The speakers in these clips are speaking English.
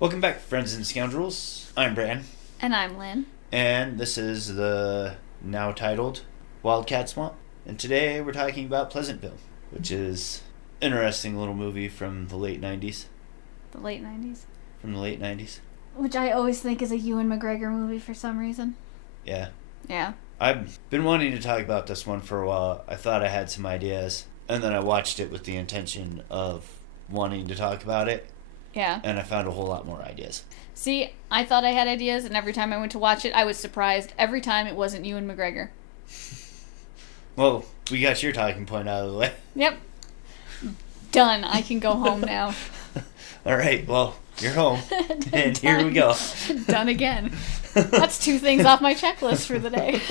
Welcome back, friends and scoundrels. I'm Bran. And I'm Lynn. And this is the now titled Wildcat Swamp. And today we're talking about Pleasantville, which is an interesting little movie from the late 90s. The late 90s? From the late 90s. Which I always think is a Ewan McGregor movie for some reason. Yeah. Yeah. I've been wanting to talk about this one for a while. I thought I had some ideas, and then I watched it with the intention of wanting to talk about it. Yeah. And I found a whole lot more ideas. See, I thought I had ideas, and every time I went to watch it, I was surprised. Every time it wasn't Ewan McGregor. Well, we got your talking point out of the way. Yep. Done. I can go home now. All right, well, you're home. And here we go. Done again. That's 2 things off my checklist for the day.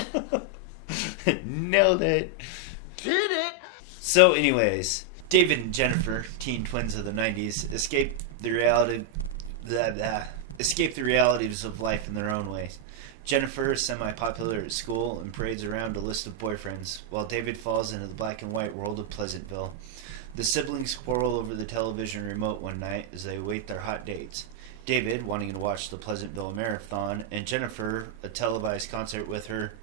Nailed it. Did it. So anyways, David and Jennifer, teen twins of the 90s, escape the realities of life in their own ways. Jennifer is semi-popular at school and parades around a list of boyfriends, while David falls into the black and white world of Pleasantville. The siblings quarrel over the television remote one night as they await their hot dates. David, wanting to watch the Pleasantville Marathon, and Jennifer, a televised concert with her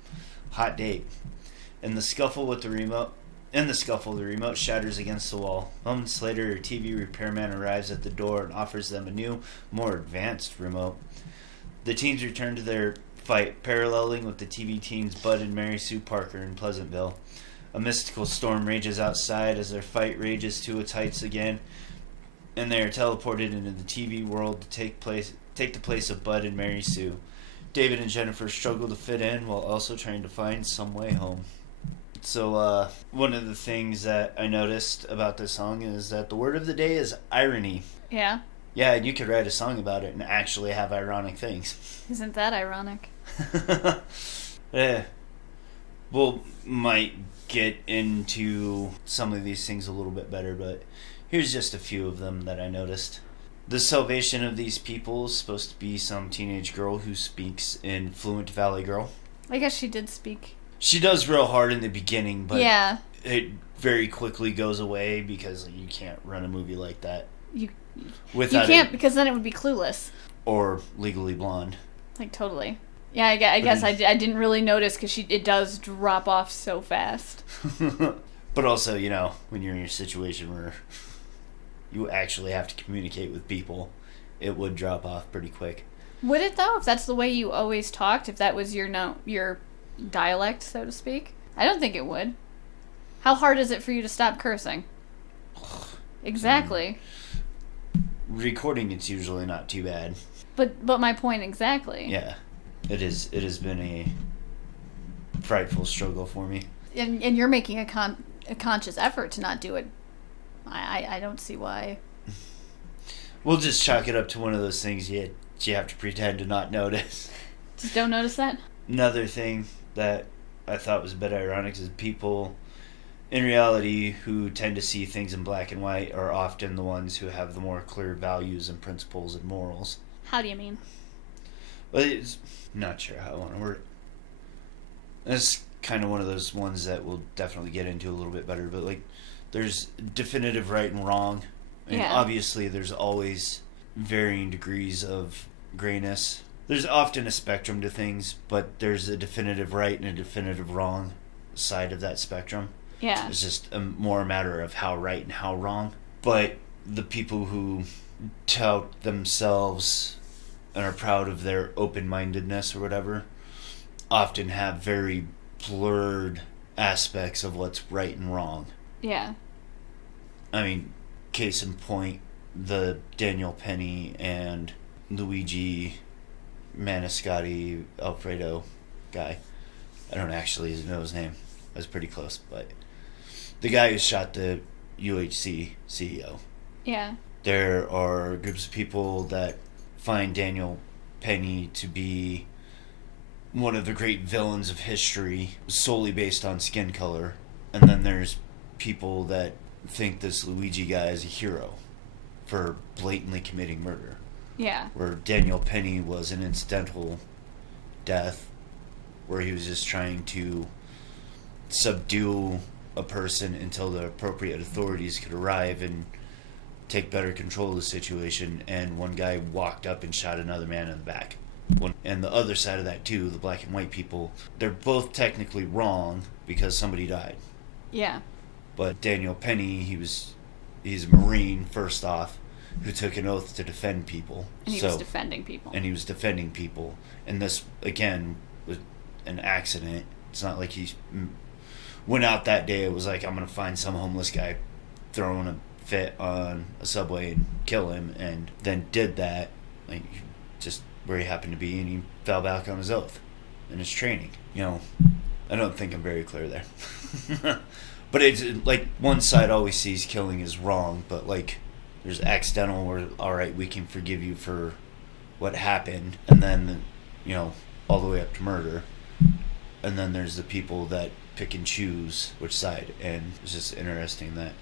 hot date. In the scuffle, the remote shatters against the wall. Moments later, a TV repairman arrives at the door and offers them a new, more advanced remote. The teens return to their fight, paralleling with the TV teens Bud and Mary Sue Parker in Pleasantville. A mystical storm rages outside as their fight rages to its heights again, and they are teleported into the TV world to take the place of Bud and Mary Sue. David and Jennifer struggle to fit in while also trying to find some way home. So, one of the things that I noticed about this song is that the word of the day is irony. Yeah? Yeah, and you could write a song about it and actually have ironic things. Isn't that ironic? Yeah. We'll might get into some of these things a little bit better, but here's just a few of them that I noticed. The salvation of these people is supposed to be some teenage girl who speaks in fluent Valley Girl. I guess she did speak. She does real hard in the beginning, but yeah, it very quickly goes away because you can't run a movie like that. You without can't, because then it would be Clueless. Or Legally Blonde. Like, totally. Yeah, I guess I didn't really notice because it does drop off so fast. But also, when you're in a situation where you actually have to communicate with people, it would drop off pretty quick. Would it, though? If that's the way you always talked, if that was your dialect, so to speak? I don't think it would. How hard is it for you to stop cursing? Exactly. Recording, it's usually not too bad. But my point exactly. Yeah. It has been a frightful struggle for me. And you're making a conscious effort to not do it. I don't see why. We'll just chalk it up to one of those things you have to pretend to not notice. Just don't notice that? Another thing that I thought was a bit ironic is people in reality who tend to see things in black and white are often the ones who have the more clear values and principles and morals. How do you mean? Well, it's not sure how I want to word it. It's kind of one of those ones that we'll definitely get into a little bit better, but there's definitive right and wrong, and obviously there's always varying degrees of grayness. There's often a spectrum to things, but there's a definitive right and a definitive wrong side of that spectrum. Yeah. It's just more a matter of how right and how wrong. But the people who tout themselves and are proud of their open-mindedness or whatever often have very blurred aspects of what's right and wrong. Yeah. I mean, case in point, the Daniel Penny and Luigi Maniscalco Alfredo guy. I don't actually know his name. I was pretty close, but the guy who shot the UHC CEO. Yeah. There are groups of people that find Daniel Penny to be one of the great villains of history solely based on skin color. And then there's people that think this Luigi guy is a hero for blatantly committing murder. Yeah. Where Daniel Penny was an incidental death where he was just trying to subdue a person until the appropriate authorities could arrive and take better control of the situation, and one guy walked up and shot another man in the back. And the other side of that too, the black and white people, they're both technically wrong because somebody died. Yeah. But Daniel Penny, he's a Marine first off, who took an oath to defend people. And he was defending people. And this, again, was an accident. It's not like he went out that day. It was like, I'm going to find some homeless guy throwing a fit on a subway and kill him, and then did that, like, just where he happened to be, and he fell back on his oath in his training. You know, I don't think I'm very clear there. But it's like, one side always sees killing as wrong, but like, there's accidental where, alright, we can forgive you for what happened, and then, you know, all the way up to murder. And then there's the people that pick and choose which side, and it's just interesting that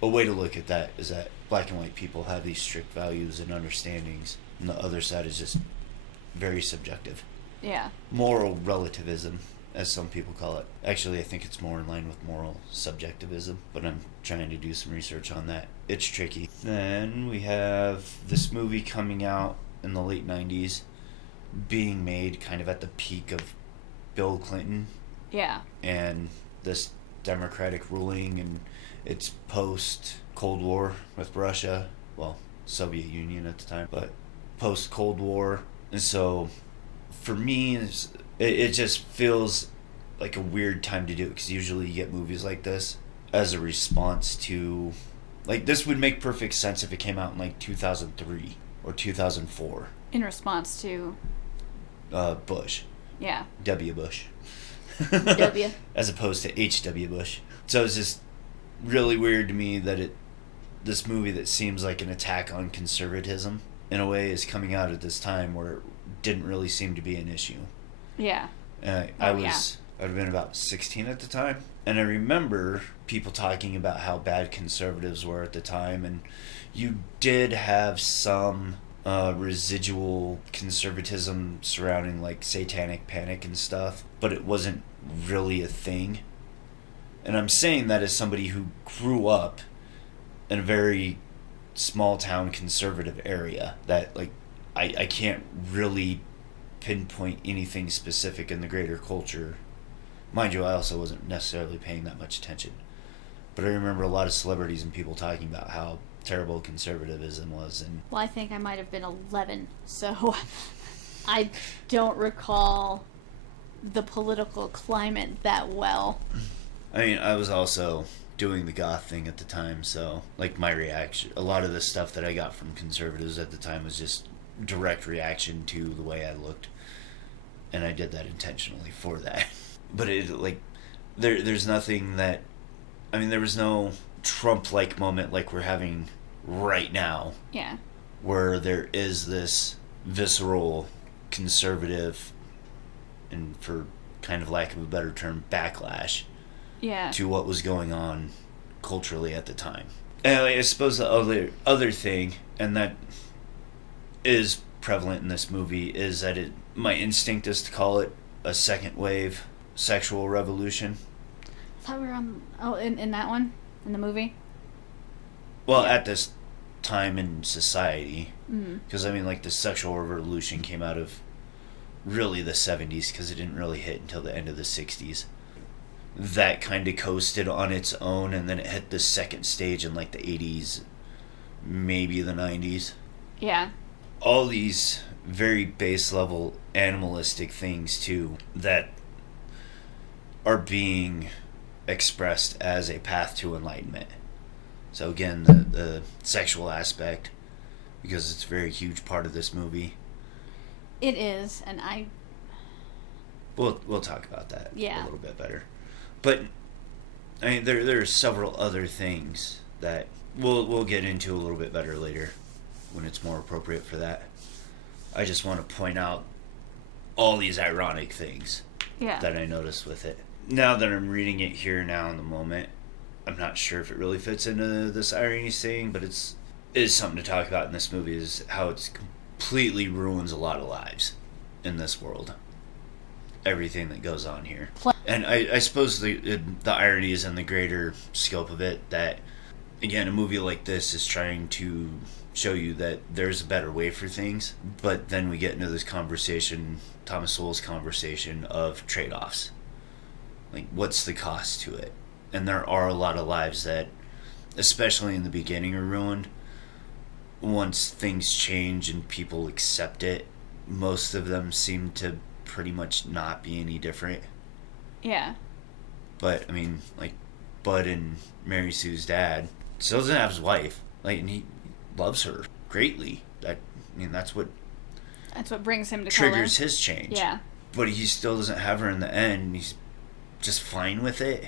a way to look at that is that black and white people have these strict values and understandings, and the other side is just very subjective. Yeah. Moral relativism, as some people call it. Actually, I think it's more in line with moral subjectivism, but I'm trying to do some research on that. It's tricky. Then we have this movie coming out in the late 90s, being made kind of at the peak of Bill Clinton. Yeah. And this Democratic ruling, and it's post-Cold War with Russia. Well, Soviet Union at the time, but post-Cold War. And so, for me, it just feels like a weird time to do it, because usually you get movies like this as a response to... Like, this would make perfect sense if it came out in, like, 2003 or 2004. In response to... Bush. Yeah. W. Bush. W. As opposed to H.W. Bush. So it's just really weird to me that this movie that seems like an attack on conservatism, in a way, is coming out at this time where it didn't really seem to be an issue. Yeah. I'd have been about 16 at the time, and I remember people talking about how bad conservatives were at the time, and you did have some residual conservatism surrounding, like, satanic panic and stuff, but it wasn't really a thing. And I'm saying that as somebody who grew up in a very small town conservative area, that, like, I can't really pinpoint anything specific in the greater culture. Mind you, I also wasn't necessarily paying that much attention, but I remember a lot of celebrities and people talking about how terrible conservatism was. And well, I think I might have been 11, so I don't recall the political climate that well. I mean, I was also doing the goth thing at the time, so, like, my reaction, a lot of the stuff that I got from conservatives at the time was just direct reaction to the way I looked, and I did that intentionally for that. But it, like, there's nothing that, I mean, there was no Trump-like moment like we're having right now. Yeah. Where there is this visceral conservative, and for kind of lack of a better term, backlash. Yeah. To what was going on culturally at the time. And I suppose the other thing, and that is prevalent in this movie, is that my instinct is to call it a second wave sexual revolution. I thought we were on... Oh, in that one? In the movie? Well, at this time in society. Because, Mm-hmm. I mean, like, the sexual revolution came out of really the 70s, because it didn't really hit until the end of the 60s. That kind of coasted on its own, and then it hit the second stage in, like, the 80s, maybe the 90s. Yeah. All these very base level animalistic things, too, that are being expressed as a path to enlightenment. So again, the sexual aspect, because it's a very huge part of this movie. It is, and We'll talk about that a little bit better. But I mean, there are several other things that we'll get into a little bit better later when it's more appropriate for that. I just want to point out all these ironic things that I noticed with it. Now that I'm reading it here now in the moment, I'm not sure if it really fits into this irony thing, but it is something to talk about in this movie, is how it completely ruins a lot of lives in this world. Everything that goes on here. And I suppose the irony is in the greater scope of it, that again, a movie like this is trying to show you that there's a better way for things, but then we get into this conversation, Thomas Sowell's conversation of trade-offs. Like, what's the cost to it? And there are a lot of lives that, especially in the beginning, are ruined. Once things change and people accept it, most of them seem to pretty much not be any different. Yeah. But, I mean, like, Bud and Mary Sue's dad still doesn't have his wife. Like, and he loves her greatly. That's what brings him to triggers color. his change. Yeah. But he still doesn't have her in the end. He's just fine with it.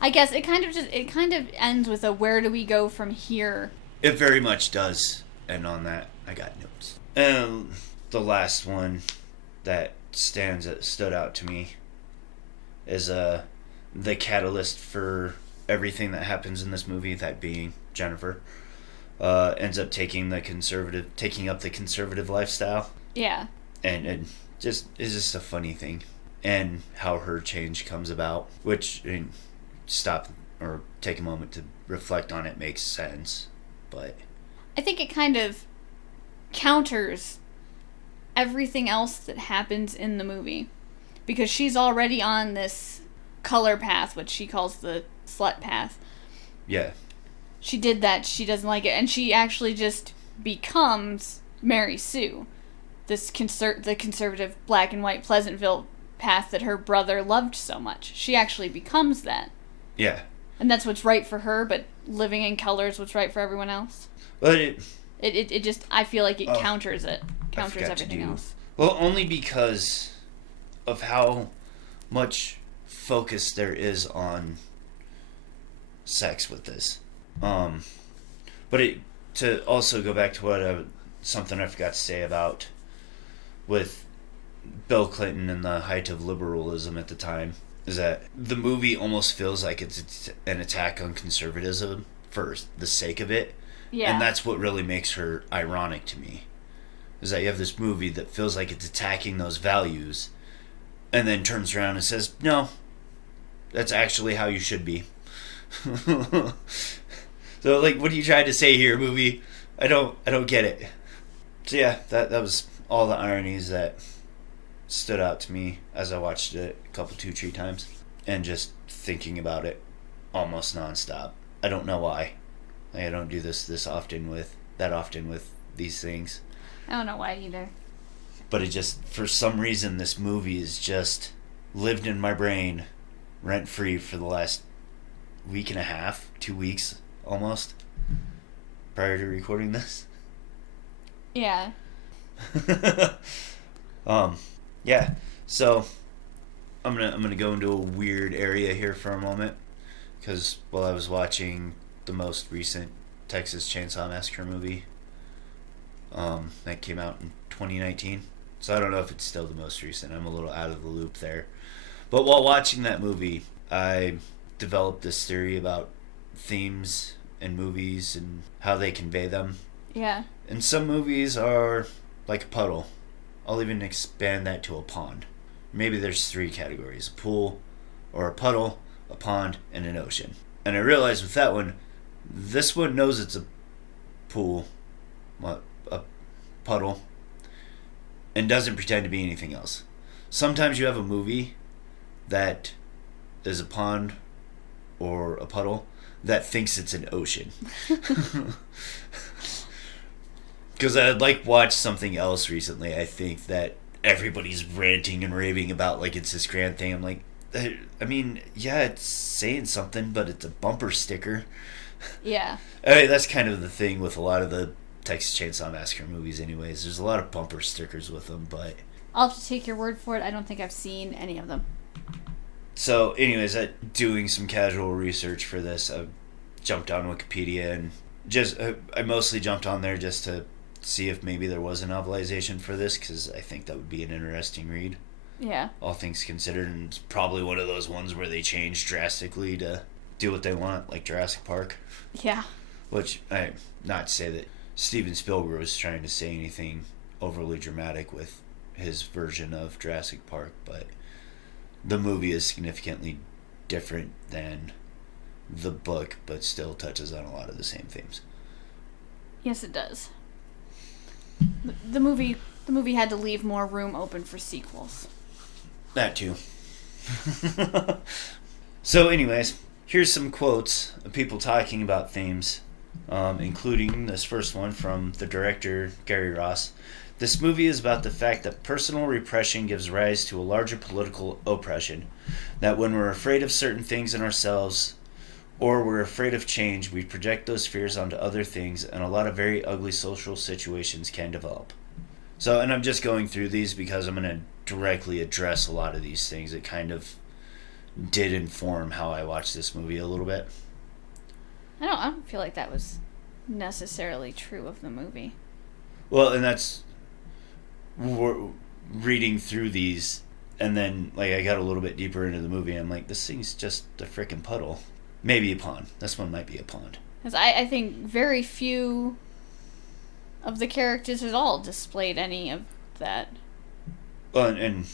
I guess it kind of ends with a where do we go from here? It very much does end on that. I got notes. And the last one that stood out to me is the catalyst for everything that happens in this movie, that being Jennifer, ends up taking up the conservative lifestyle. Yeah. And it just is just a funny thing. And how her change comes about, which, I mean, stop or take a moment to reflect on it, makes sense. But I think it kind of counters everything else that happens in the movie, because she's already on this color path, which she calls the slut path. Yeah. She did that. She doesn't like it, and she actually just becomes Mary Sue, this the conservative black and white Pleasantville path that her brother loved so much. She actually becomes that. Yeah. And that's what's right for her, but living in color is what's right for everyone else. But it just, I feel like it counters it. Counters everything else. Well, only because of how much focus there is on sex with this. But to also go back to something I forgot to say about with Bill Clinton and the height of liberalism at the time, is that the movie almost feels like it's an attack on conservatism for the sake of it. Yeah. And that's what really makes her ironic to me, is that you have this movie that feels like it's attacking those values and then turns around and says, no, that's actually how you should be. So, like, what are you trying to say here, movie? I don't get it. So yeah, that was all the ironies that stood out to me as I watched it a couple, 2-3 times, and just thinking about it almost nonstop. I don't know why. I don't do that often with these things. I don't know why either. But it just, for some reason, this movie has just lived in my brain rent free for the last week and a half, 2 weeks almost, prior to recording this. Yeah. Yeah. So I'm gonna go into a weird area here for a moment, because while I was watching the most recent Texas Chainsaw Massacre movie, that came out in 2019. So I don't know if it's still the most recent. I'm a little out of the loop there. But while watching that movie, I developed this theory about themes in movies and how they convey them. Yeah. And some movies are like a puddle. I'll even expand that to a pond. Maybe there's 3 categories: a pool, or a puddle, a pond, and an ocean. And I realized with that one, this one knows it's a pool, a puddle, and doesn't pretend to be anything else. Sometimes you have a movie that is a pond or a puddle that thinks it's an ocean. Because I watched something else recently, I think, that everybody's ranting and raving about like it's this grand thing. I'm like, I mean, yeah, it's saying something, but it's a bumper sticker. Yeah. I mean, that's kind of the thing with a lot of the Texas Chainsaw Massacre movies anyways. There's a lot of bumper stickers with them, but I'll have to take your word for it. I don't think I've seen any of them. So anyways, doing some casual research for this, I jumped on Wikipedia and I mostly jumped on there just to see if maybe there was a novelization for this, because I think that would be an interesting read. Yeah. All things considered, and it's probably one of those ones where they change drastically to do what they want, like Jurassic Park. Yeah. Which, not to say that Steven Spielberg was trying to say anything overly dramatic with his version of Jurassic Park, but the movie is significantly different than the book, but still touches on a lot of the same themes. Yes, it does. The movie had to leave more room open for sequels. That too. So anyways, here's some quotes of people talking about themes, including this first one from the director, Gary Ross. This movie is about the fact that personal repression gives rise to a larger political oppression. That when we're afraid of certain things in ourselves, or we're afraid of change, we project those fears onto other things, and a lot of very ugly social situations can develop. So, and I'm just going through these because I'm going to directly address a lot of these things. It kind of did inform how I watched this movie a little bit. I don't feel like that was necessarily true of the movie. Well, and that's reading through these, and then like I got a little bit deeper into the movie. And I'm like, this thing's just a freaking puddle. Maybe a pond. This one might be a pond. Because I think very few of the characters at all displayed any of that. Well, and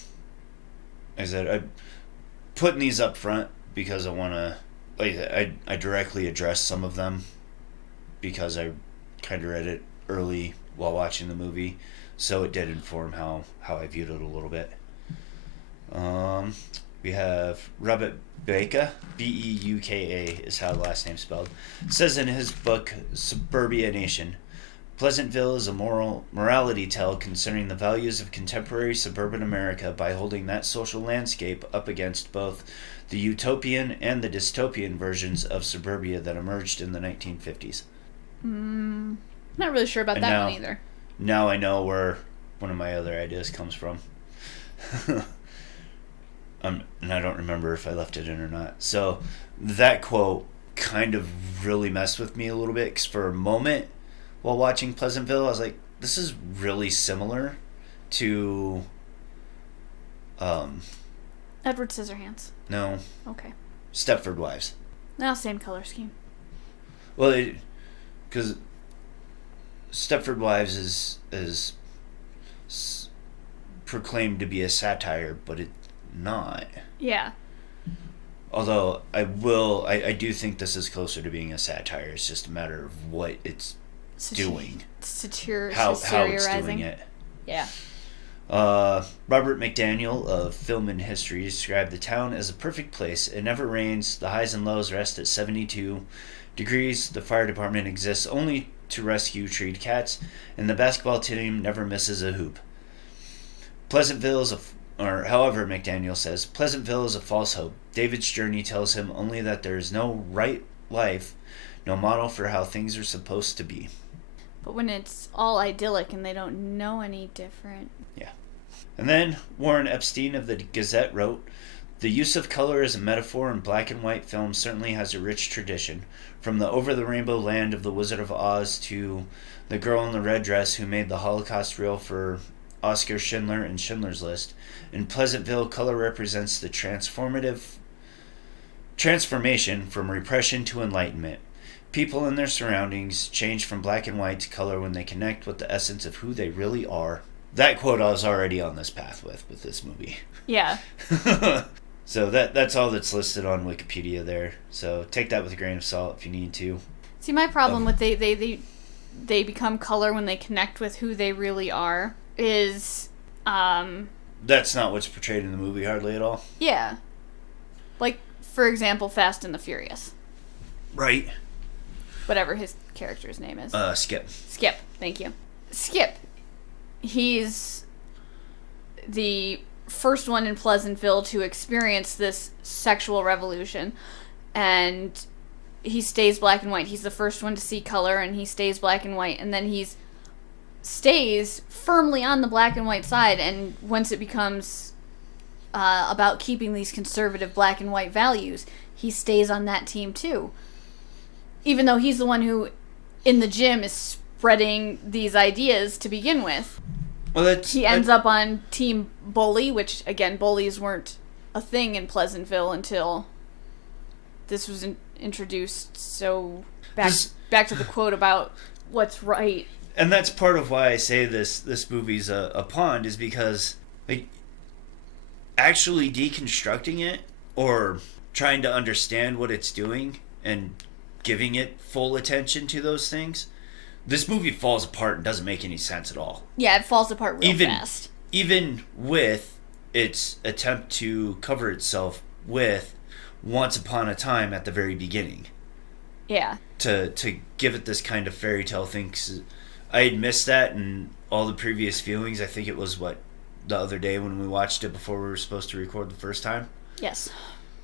I said I'm putting these up front because I want to, like, I directly address some of them because I kind of read it early while watching the movie, so it did inform how I viewed it a little bit. We have Robert Beuka, Beuka is how the last name's spelled. It says in his book Suburbia Nation, Pleasantville is a morality tale concerning the values of contemporary suburban America by holding that social landscape up against both the utopian and the dystopian versions of suburbia that emerged in the 1950s. Not really sure about that one either. Now I know where one of my other ideas comes from. And I don't remember if I left it in or not. So that quote kind of really messed with me a little bit, because for a moment while watching Pleasantville, I was like, this is really similar to Edward Scissorhands. No. Okay. Stepford Wives. No, same color scheme. Well, because Stepford Wives is proclaimed to be a satire, but it's not. Yeah. Although I do think this is closer to being a satire. It's just a matter of what it's doing. How it's doing it. Yeah. Robert McDaniel of Film and History described the town as a perfect place. It never rains. The highs and lows rest at 72 degrees. The fire department exists only to rescue treed cats, and the basketball team never misses a hoop. However, McDaniel says, Pleasantville is a false hope. David's journey tells him only that there is no right life, no model for how things are supposed to be. But when it's all idyllic and they don't know any different. Yeah. And then Warren Epstein of the Gazette wrote, the use of color as a metaphor in black and white film certainly has a rich tradition. From the over-the-rainbow land of The Wizard of Oz to The Girl in the Red Dress who made the Holocaust real for Oskar Schindler and Schindler's List. In Pleasantville, color represents the transformation from repression to enlightenment. People and their surroundings change from black and white to color when they connect with the essence of who they really are. That quote I was already on this path with this movie. Yeah. So that's all that's listed on Wikipedia there. So take that with a grain of salt if you need to. See, my problem with they become color when they connect with who they really are is that's not what's portrayed in the movie hardly at all. Yeah. Like, for example, Fast and the Furious. Right. Whatever his character's name is. Skip. Skip, thank you. Skip. He's the first one in Pleasantville to experience this sexual revolution, and he stays black and white. He's the first one to see color, and he stays black and white, and then stays firmly on the black and white side, and once it becomes about keeping these conservative black and white values, he stays on that team too. Even though he's the one who, in the gym, is spreading these ideas to begin with. Well, he ends up on Team Bully, which, again, bullies weren't a thing in Pleasantville until this was introduced. So back to the quote about what's right. And that's part of why I say this movie's a pond, is because like actually deconstructing it or trying to understand what it's doing and giving it full attention to those things, this movie falls apart and doesn't make any sense at all. Yeah, it falls apart real fast. Even with its attempt to cover itself with Once Upon a Time at the very beginning. Yeah. To give it this kind of fairy tale thing. 'Cause I had missed that in all the previous viewings. I think it was, the other day when we watched it before we were supposed to record the first time? Yes.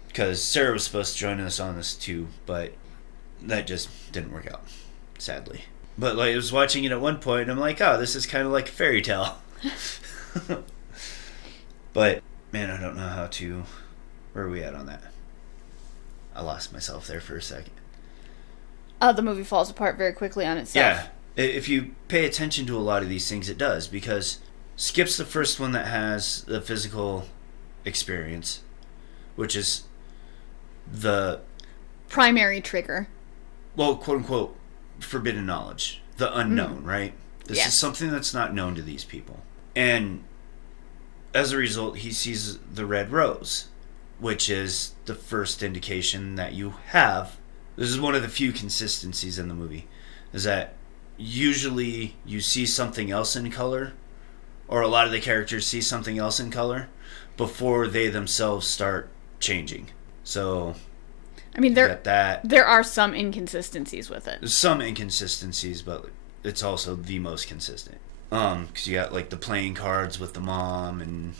Because Sarah was supposed to join us on this too, but that just didn't work out, sadly. But I was watching it at one point, and I'm like, oh, this is kind of like a fairy tale. But, man, I don't know how to... Where are we at on that? I lost myself there for a second. The movie falls apart very quickly on itself. Yeah. If you pay attention to a lot of these things, it does, because skips the first one that has the physical experience, which is the... primary trigger. Well, quote-unquote, forbidden knowledge. The unknown, right? This is something that's not known to these people. And as a result, he sees the red rose, which is the first indication that you have. This is one of the few consistencies in the movie, is that usually you see something else in color, or a lot of the characters see something else in color, before they themselves start changing. So... I mean, there are some inconsistencies with it. There's some inconsistencies, but it's also the most consistent. Because you got, the playing cards with the mom, and,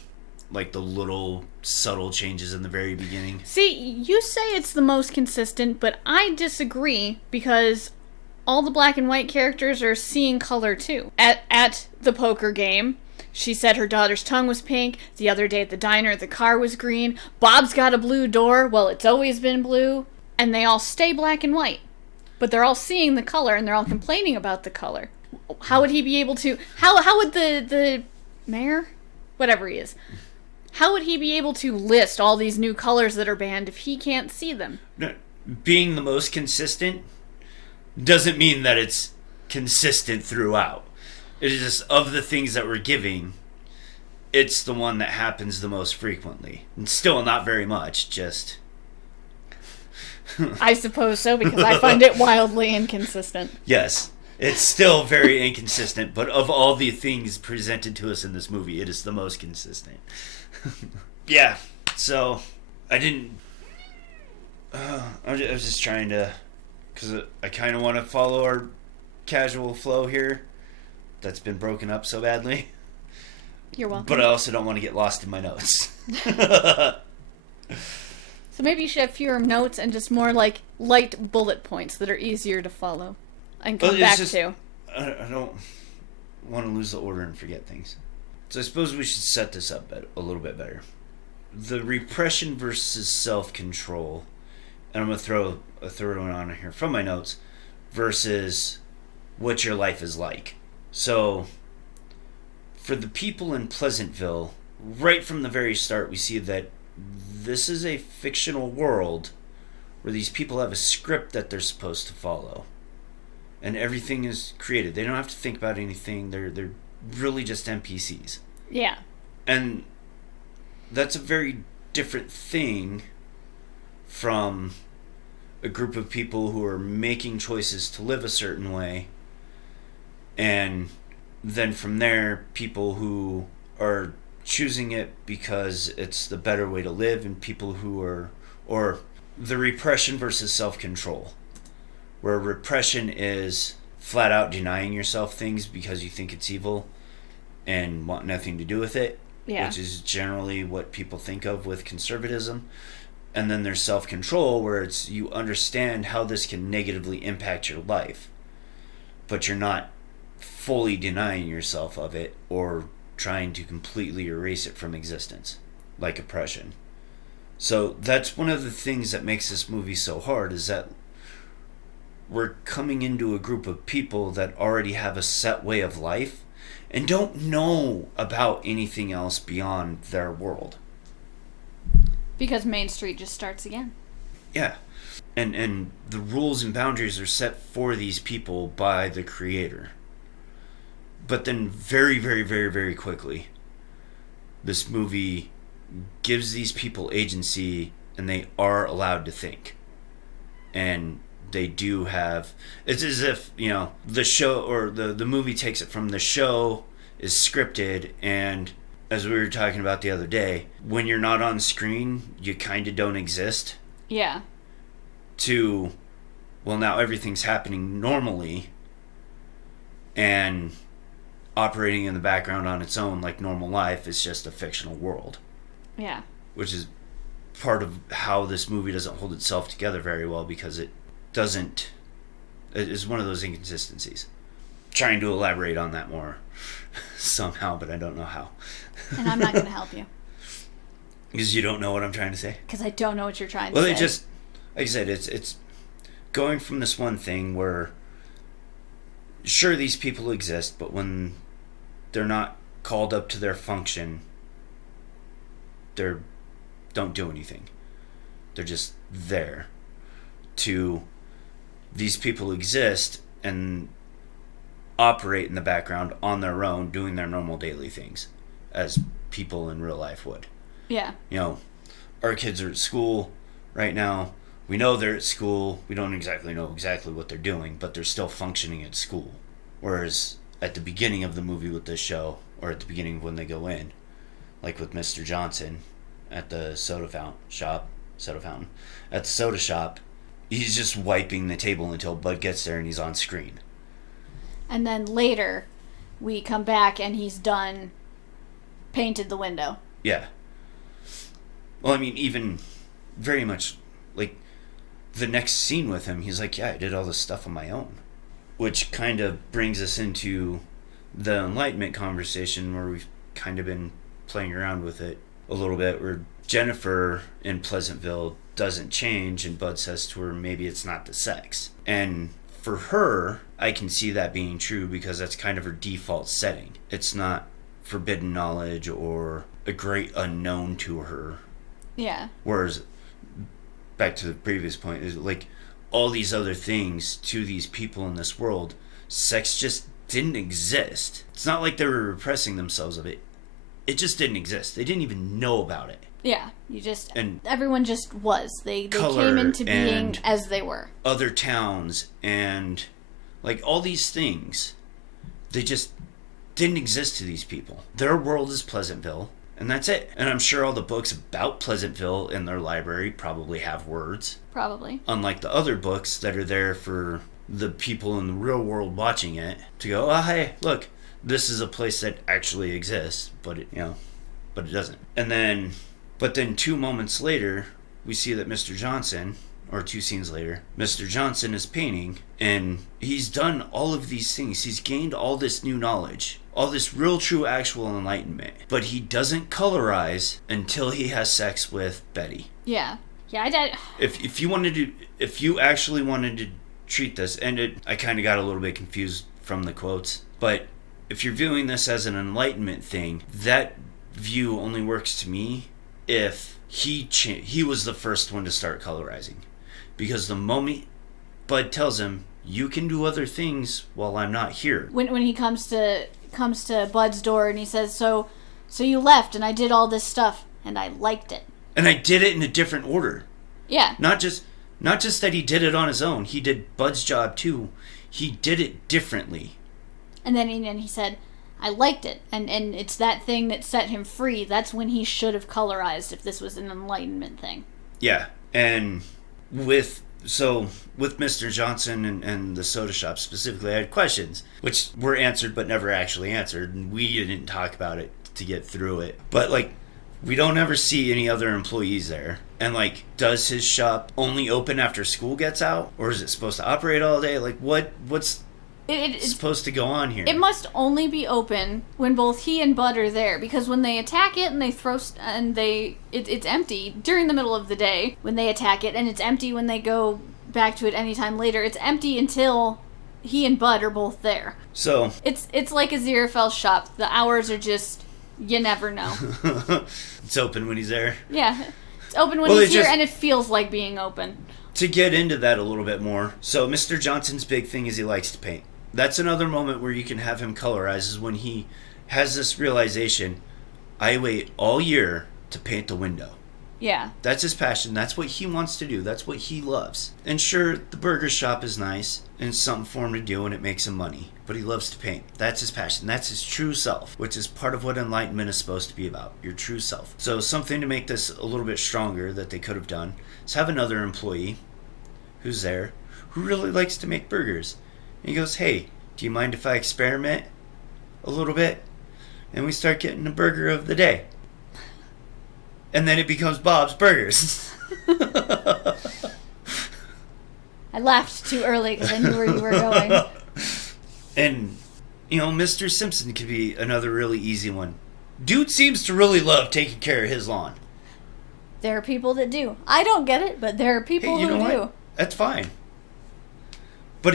the little subtle changes in the very beginning. See, you say it's the most consistent, but I disagree, because all the black and white characters are seeing color, too. At the poker game, she said her daughter's tongue was pink. The other day at the diner, the car was green. Bob's got a blue door. Well, it's always been blue. And they all stay black and white. But they're all seeing the color, and they're all complaining about the color. How would he be able to... How would the mayor? Whatever he is. How would he be able to list all these new colors that are banned if he can't see them? No, being the most consistent doesn't mean that it's consistent throughout. It is just, of the things that we're giving, it's the one that happens the most frequently. And still not very much, just... I suppose so, because I find it wildly inconsistent. Yes, it's still very inconsistent, but of all the things presented to us in this movie, it is the most consistent. Yeah, so I didn't... I was just trying to... Because I kind of want to follow our casual flow here. That's been broken up so badly. You're welcome. But I also don't want to get lost in my notes. So maybe you should have fewer notes and just more light bullet points that are easier to follow and come back to. I don't want to lose the order and forget things. So I suppose we should set this up a little bit better. The repression versus self-control, and I'm going to throw a third one on here from my notes, versus what your life is like. So, for the people in Pleasantville, right from the very start, we see that this is a fictional world where these people have a script that they're supposed to follow. And everything is created. They don't have to think about anything. They're really just NPCs. Yeah. And that's a very different thing from a group of people who are making choices to live a certain way. And then from there, people who are choosing it because it's the better way to live, and people who are... Or the repression versus self-control. Where repression is flat out denying yourself things because you think it's evil and want nothing to do with it. Yeah. Which is generally what people think of with conservatism. And then there's self-control, where it's you understand how this can negatively impact your life, but you're not fully denying yourself of it or trying to completely erase it from existence, like oppression. So that's one of the things that makes this movie so hard, is that we're coming into a group of people that already have a set way of life and don't know about anything else beyond their world. Because Main Street just starts again. Yeah. And the rules and boundaries are set for these people by the creator. But then very, very, very, very quickly, this movie gives these people agency, and they are allowed to think. and they do have, it's as if, the show or the movie takes it from the show is scripted, and as we were talking about the other day, when you're not on screen, you kind of don't exist. Yeah. To, well, now everything's happening normally and operating in the background on its own like normal life is just a fictional world. Yeah. Which is part of how this movie doesn't hold itself together very well, because it is one of those inconsistencies. Trying to elaborate on that more somehow, but I don't know how. And I'm not going to help you. Because you don't know what I'm trying to say? Because I don't know what you're trying to say. Well, it just, like I said, it's going from this one thing where, sure, these people exist, but when they're not called up to their function, they don't do anything. They're just there. To these people exist and operate in the background on their own, doing their normal daily things as people in real life would. Yeah. Our kids are at school right now. We know they're at school. We don't exactly know what they're doing, but they're still functioning at school. Whereas at the beginning of the movie with this show, or at the beginning when they go in, like with Mr. Johnson at the soda fountain, he's just wiping the table until Bud gets there and he's on screen. And then later, we come back and he's done painted the window. Yeah. Well, I mean, even very much, like, the next scene with him, he's like, yeah, I did all this stuff on my own. Which kind of brings us into the enlightenment conversation, where we've kind of been playing around with it a little bit, where Jennifer in Pleasantville doesn't change, and Bud says to her, maybe it's not the sex. And for her, I can see that being true, because that's kind of her default setting. It's not forbidden knowledge or a great unknown to her. Yeah. Whereas, back to the previous point, is like all these other things to these people in this world, sex just didn't exist. It's not like they were repressing themselves of it. It just didn't exist. They didn't even know about it. Yeah, everyone just was. They came into being as they were. Other towns and like all these things, they just didn't exist to these people. Their world is Pleasantville, and that's it. And I'm sure all the books about Pleasantville in their library probably have words. Probably. Unlike the other books that are there for the people in the real world watching it to go, oh, hey, look, this is a place that actually exists, but it doesn't. But then 2 moments later, we see that Mr. Johnson, or 2 scenes later, Mr. Johnson is painting, and he's done all of these things. He's gained all this new knowledge, all this real, true, actual enlightenment. But he doesn't colorize until he has sex with Betty. Yeah. Yeah, I did. If you actually wanted to treat this, and I kind of got a little bit confused from the quotes, but if you're viewing this as an enlightenment thing, that view only works to me if he was the first one to start colorizing. Because the moment Bud tells him, you can do other things while I'm not here. When he comes to Bud's door and he says, so you left and I did all this stuff and I liked it. And I did it in a different order. Yeah. Not just that he did it on his own. He did Bud's job too. He did it differently. And then he said, I liked it. And it's that thing that set him free. That's when he should have colorized if this was an enlightenment thing. Yeah. And with Mr. Johnson and the soda shop specifically, I had questions, which were answered but never actually answered. And we didn't talk about it to get through it. But, like, we don't ever see any other employees there. And, like, does his shop only open after school gets out? Or is it supposed to operate all day? Like, what's it's supposed to go on here? It must only be open when both he and Bud are there, because when they attack it and they throw it's empty during the middle of the day when they attack it, and it's empty when they go back to it anytime later. It's empty until he and Bud are both there. So it's like a Aziraphale shop. The hours are just, you never know. It's open when he's there. Yeah, it's open when he's here, and it feels like being open. To get into that a little bit more, so Mr. Johnson's big thing is he likes to paint. That's another moment where you can have him colorize, is when he has this realization, I wait all year to paint the window. Yeah. That's his passion. That's what he wants to do. That's what he loves. And sure, the burger shop is nice and it's something for him to do and it makes him money. But he loves to paint. That's his passion. That's his true self, which is part of what enlightenment is supposed to be about. Your true self. So something to make this a little bit stronger that they could have done is have another employee who's there who really likes to make burgers. And he goes, hey, do you mind if I experiment a little bit? And we start getting a burger of the day. And then it becomes Bob's Burgers. I laughed too early because I knew where you were going. And, Mr. Simpson could be another really easy one. Dude seems to really love taking care of his lawn. There are people that do. I don't get it, but there are people who do. What? That's fine. But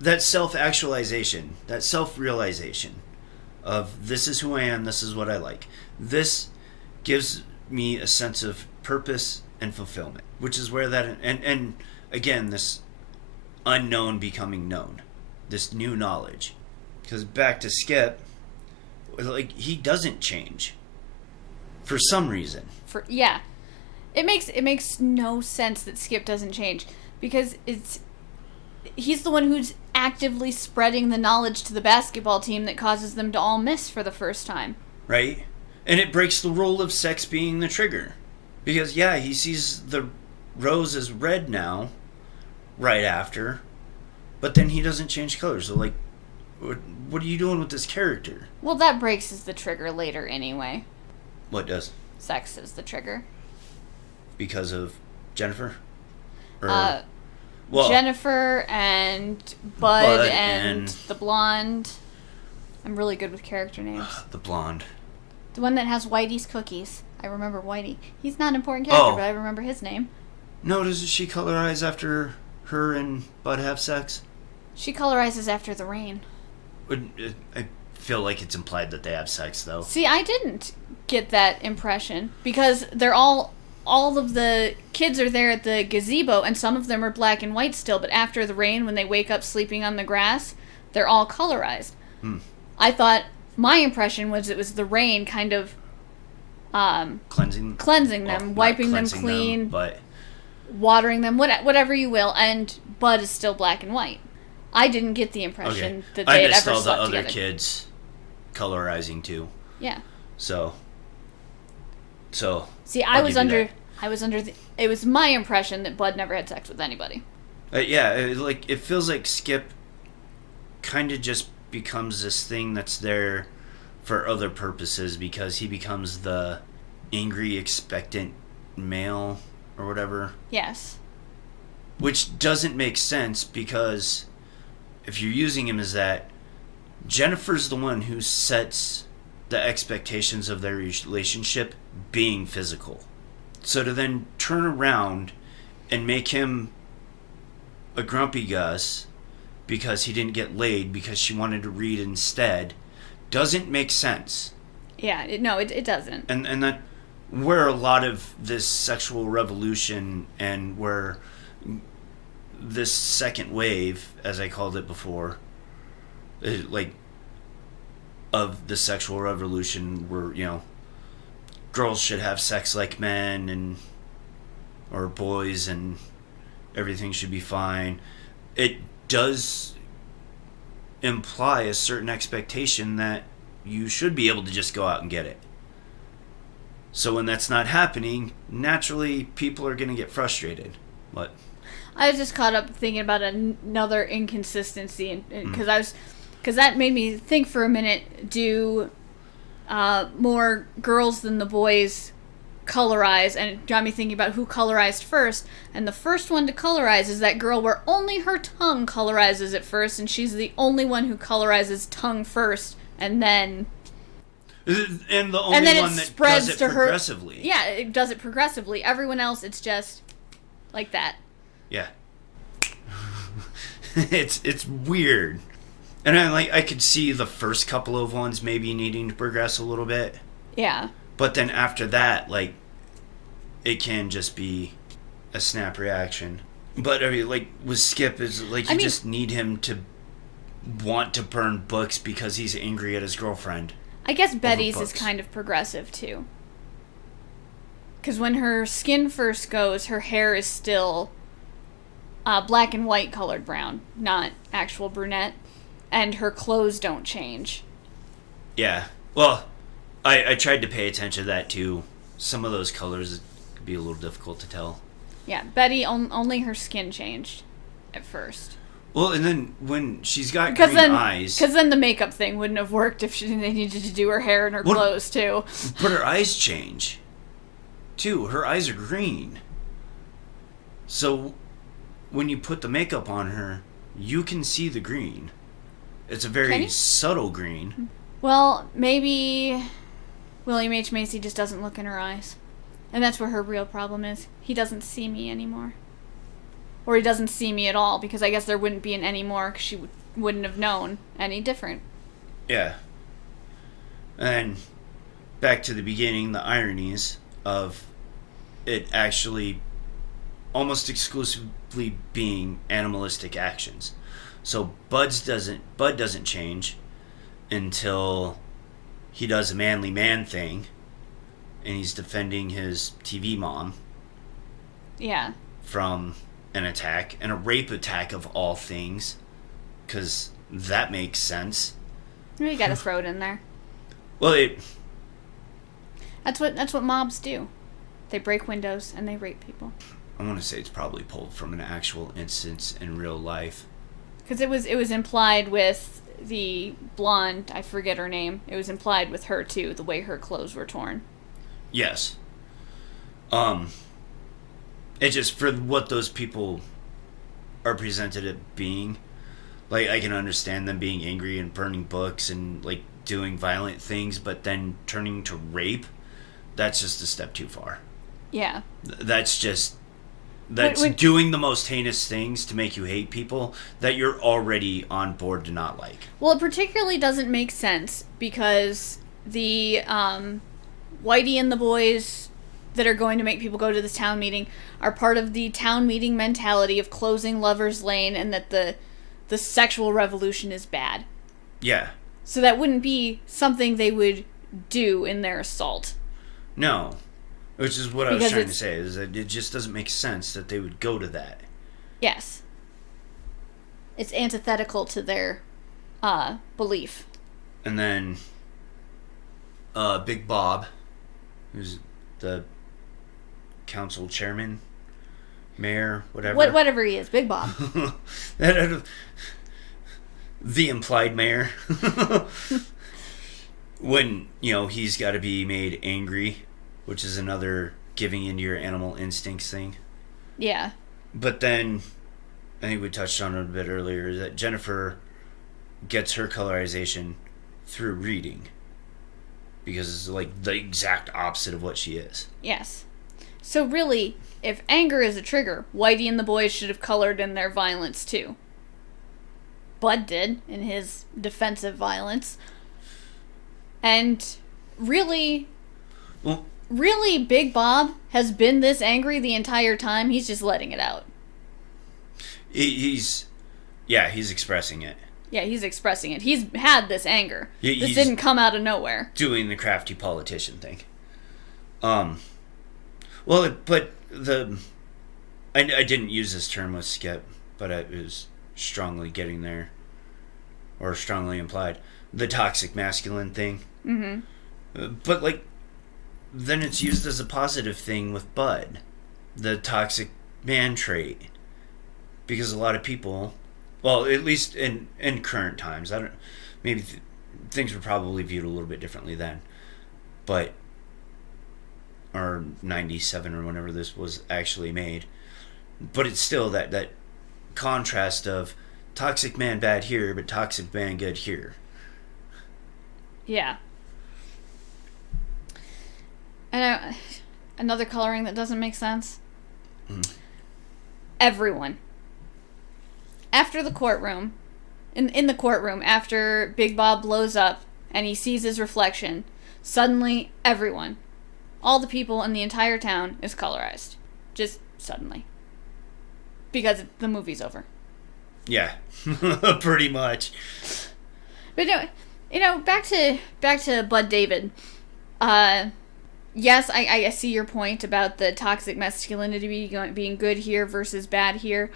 that self-actualization, that self-realization of this is who I am, this is what I like. This gives me a sense of purpose and fulfillment, which is where that and again, this unknown becoming known, this new knowledge. Because back to Skip, like, he doesn't change for some reason. It makes no sense that Skip doesn't change, because he's the one who's actively spreading the knowledge to the basketball team that causes them to all miss for the first time. Right? And it breaks the rule of sex being the trigger. Because, yeah, he sees the rose as red now, right after, but then he doesn't change colors. So, like, what are you doing with this character? Well, that breaks as the trigger later anyway. What does? Sex is the trigger. Because of Jennifer? Jennifer and Bud and the blonde. I'm really good with character names. The blonde. The one that has Whitey's cookies. I remember Whitey. He's not an important character, but I remember his name. No, doesn't she colorize after her and Bud have sex? She colorizes after the rain. I feel like it's implied that they have sex, though. See, I didn't get that impression, because they're all of the kids are there at the gazebo, and some of them are black and white still, but after the rain, when they wake up sleeping on the grass, they're all colorized. I thought, my impression was it was the rain kind of cleansing them, wiping them clean, but watering them, whatever you will, and Bud is still black and white. I didn't get the impression that they had ever slept together. I missed all the other kids colorizing too. Yeah. So. See, it was my impression that Bud never had sex with anybody. It feels like Skip kind of just becomes this thing that's there for other purposes, because he becomes the angry, expectant male or whatever. Yes. Which doesn't make sense, because if you're using him as that, Jennifer's the one who sets the expectations of their relationship being physical. So to then turn around and make him a grumpy Gus because he didn't get laid because she wanted to read instead doesn't make sense. Yeah, it doesn't. And that where a lot of this sexual revolution and where this second wave, as I called it before, of the sexual revolution, where, girls should have sex like men or boys, and everything should be fine. It does imply a certain expectation that you should be able to just go out and get it. So when that's not happening, naturally people are going to get frustrated. What? I was just caught up thinking about another inconsistency, because that made me think for a minute. Do more girls than the boys colorize? And it got me thinking about who colorized first. And the first one to colorize is that girl where only her tongue colorizes at first, and she's the only one who colorizes tongue first, and then. And the only one that does it progressively. Yeah, it does it progressively. Everyone else, it's just like that. Yeah. It's weird. And I could see the first couple of ones maybe needing to progress a little bit. Yeah. But then after that, it can just be a snap reaction. But I mean, with Skip, just need him to want to burn books because he's angry at his girlfriend. I guess Betty's is kind of progressive too. Because when her skin first goes, her hair is still black and white colored brown, not actual brunette. And her clothes don't change. Yeah. Well, I tried to pay attention to that too. Some of those colors could be a little difficult to tell. Yeah, Betty, only her skin changed at first. Well, and then when she's got green eyes... Because then the makeup thing wouldn't have worked if they needed to do her hair and her clothes, too. But her eyes change, too. Her eyes are green. So, when you put the makeup on her, you can see the green. It's a very subtle green. Well, maybe William H. Macy just doesn't look in her eyes. And that's where her real problem is. He doesn't see me anymore. Or he doesn't see me at all, because I guess there wouldn't be an anymore, because she wouldn't have known any different. Yeah. And back to the beginning, the ironies of it actually almost exclusively being animalistic actions. So Bud doesn't change until he does a manly man thing, and he's defending his TV mom. Yeah. From an attack, and a rape attack of all things, because that makes sense. You gotta throw it in there. Well, that's what mobs do. They break windows and they rape people. I want to say it's probably pulled from an actual instance in real life. Because it was implied with the blonde, I forget her name. It was implied with her too, the way her clothes were torn. Yes. It's just for what those people are presented at being. Like, I can understand them being angry and burning books and, like, doing violent things, but then turning to rape, that's just a step too far. Yeah. That's doing the most heinous things to make you hate people that you're already on board to not like. Well, it particularly doesn't make sense because the Whitey and the boys that are going to make people go to this town meeting are part of the town meeting mentality of closing Lover's Lane, and that the sexual revolution is bad. Yeah. So that wouldn't be something they would do in their assault. No. Which is what I was trying to say, is that it just doesn't make sense that they would go to that. Yes. It's antithetical to their belief. And then Big Bob, who's the council chairman, mayor, whatever. Whatever he is, Big Bob. The implied mayor. When, he's got to be made angry, which is another giving into your animal instincts thing. Yeah. But then, I think we touched on it a bit earlier, is that Jennifer gets her colorization through reading. Because it's like the exact opposite of what she is. Yes. So really, if anger is a trigger, Whitey and the boys should have colored in their violence too. Bud did, in his defensive violence. And really, Big Bob has been this angry the entire time. He's just letting it out. He's expressing it. Yeah, he's expressing it. He's had this anger. This didn't come out of nowhere. Doing the crafty politician thing. I didn't use this term with Skip, but it was strongly getting there, or strongly implied. The toxic masculine thing. Mm-hmm. But, then it's used as a positive thing with Bud. The toxic man trait. Because a lot of people, well, at least in current times, maybe things were probably viewed a little bit differently then. But, or 97 or whenever this was actually made. But it's still that contrast of toxic man bad here, but toxic man good here. Yeah. And another coloring that doesn't make sense. Mm. Everyone. After the courtroom, in the courtroom, after Big Bob blows up and he sees his reflection, suddenly everyone, all the people in the entire town, is colorized. Just suddenly. Because the movie's over. Yeah. Pretty much. But back to Bud David. yes, I see your point about the toxic masculinity being good here versus bad here.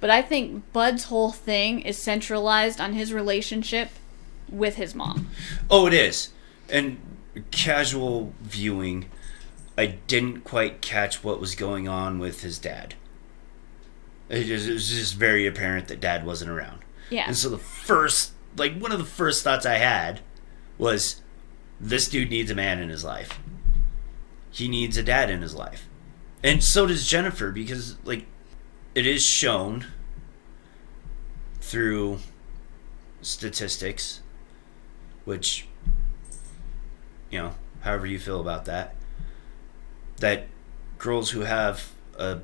But I think Bud's whole thing is centralized on his relationship with his mom. Oh, it is. And casual viewing, I didn't quite catch what was going on with his dad. It was just very apparent that dad wasn't around. Yeah. And so one of the first thoughts I had was, this dude needs a man in his life. He needs a dad in his life. And so does Jennifer, because, like, it is shown through statistics, which, however you feel about that girls who have a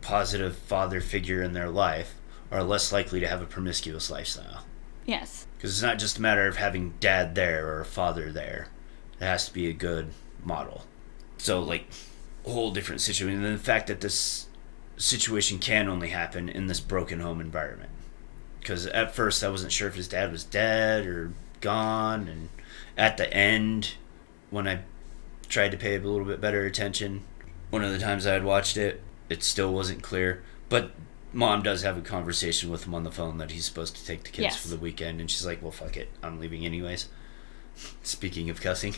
positive father figure in their life are less likely to have a promiscuous lifestyle. Yes. Because it's not just a matter of having dad there or a father there. It has to be a good model. So, like, a whole different situation. And the fact that this situation can only happen in this broken home environment. Because at first I wasn't sure if his dad was dead or gone. And at the end, when I tried to pay a little bit better attention, one of the times I had watched it, it still wasn't clear. But Mom does have a conversation with him on the phone that he's supposed to take the kids for the weekend. And she's like, well, fuck it. I'm leaving anyways. Speaking of cussing.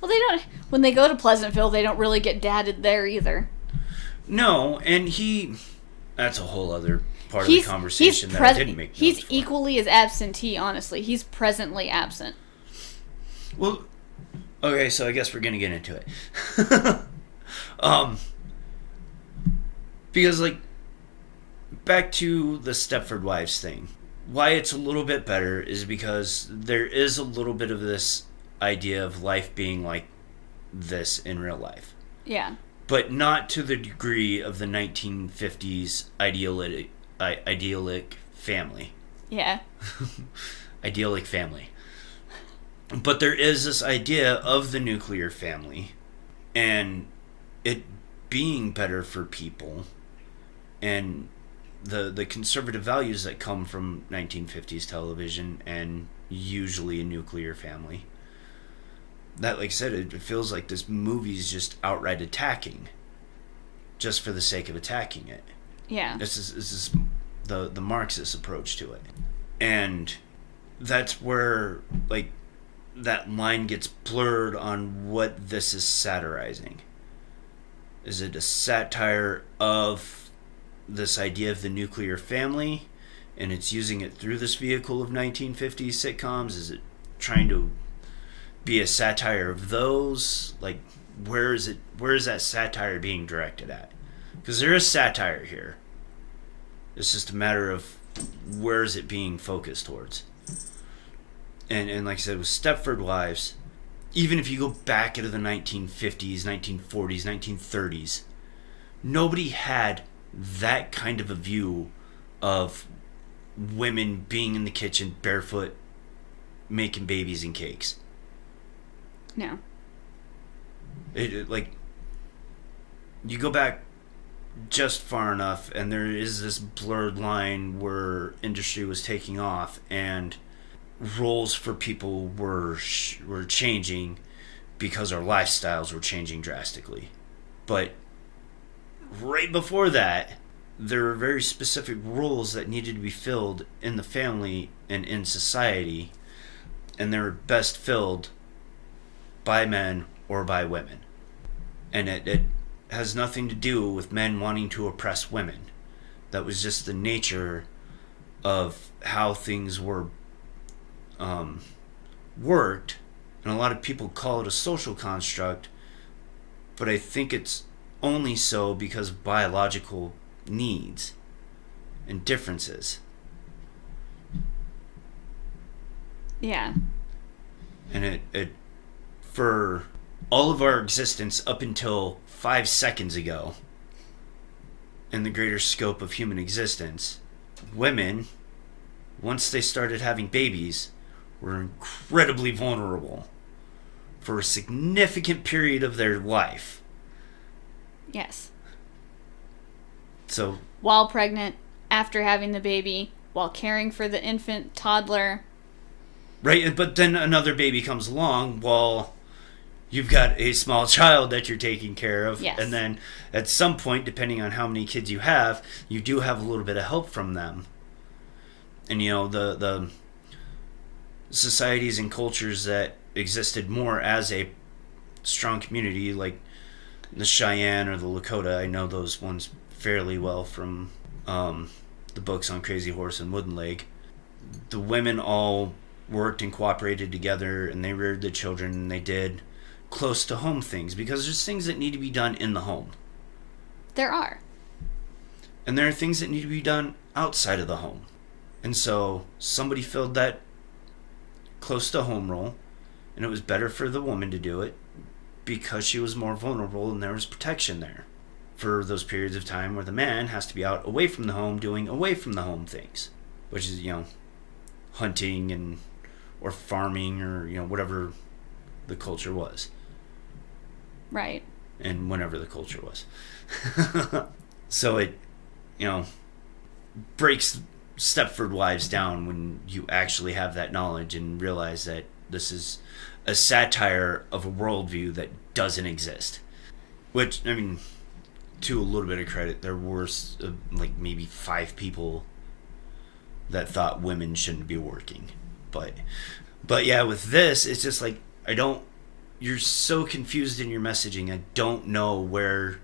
Well, they don't... When they go to Pleasantville, they don't really get dadded there either. No, and that's a whole other part of the conversation that I didn't make notes He's for. equally as absentee, honestly. He's presently absent. Well, okay, so I guess we're going to get into it. Because, like, back to the Stepford Wives thing. Why it's a little bit better is because there is a little bit of this idea of life being like this in real life. Yeah. But not to the degree of the 1950s idyllic family. Yeah. Idyllic family. But there is this idea of the nuclear family and it being better for people and the conservative values that come from 1950s television and usually a nuclear family. That, like I said, it feels like this movie's just outright attacking just for the sake of attacking it. Yeah. This is the Marxist approach to it. And that's where, like, that line gets blurred on what this is satirizing. Is it a satire of this idea of the nuclear family and it's using it through this vehicle of 1950s sitcoms? Is it trying to be a satire of those? Like, where is that satire being directed at? Because there is satire here. It's just a matter of where is it being focused towards. And like I said, with Stepford Wives, even if you go back into the 1950s, 1940s, 1930s, nobody had that kind of a view of women being in the kitchen barefoot making babies and cakes. No. Like, you go back just far enough and there is this blurred line where industry was taking off and roles for people were changing because our lifestyles were changing drastically. But right before that, there were very specific roles that needed to be filled in the family and in society, and they were best filled by men or by women. And it has nothing to do with men wanting to oppress women. That was just the nature of how things were worked, and a lot of people call it a social construct, but I think it's only so because of biological needs and differences. Yeah. And it for all of our existence up until 5 seconds ago, in the greater scope of human existence, women, once they started having babies, were incredibly vulnerable for a significant period of their life. Yes. So, while pregnant, after having the baby, while caring for the infant, toddler. Right? But then another baby comes along while you've got a small child that you're taking care of. Yes. And then at some point, depending on how many kids you do have a little bit of help from them. And, the societies and cultures that existed more as a strong community, like the Cheyenne or the Lakota, I know those ones fairly well from the books on Crazy Horse and Wooden Leg. The women all worked and cooperated together, and they reared the children, and they did close to home things, because there's things that need to be done in the home. There are. And there are things that need to be done outside of the home. And so somebody filled that close to home role, and it was better for the woman to do it because she was more vulnerable and there was protection there for those periods of time where the man has to be out away from the home doing away from the home things, which is, hunting and or farming or, whatever the culture was. Right. And whenever the culture was. So it, breaks Stepford Wives down when you actually have that knowledge and realize that this is a satire of a worldview that doesn't exist. Which, to a little bit of credit, there were maybe 5 people that thought women shouldn't be working. But yeah, with this, it's just like, you're so confused in your messaging. I don't know where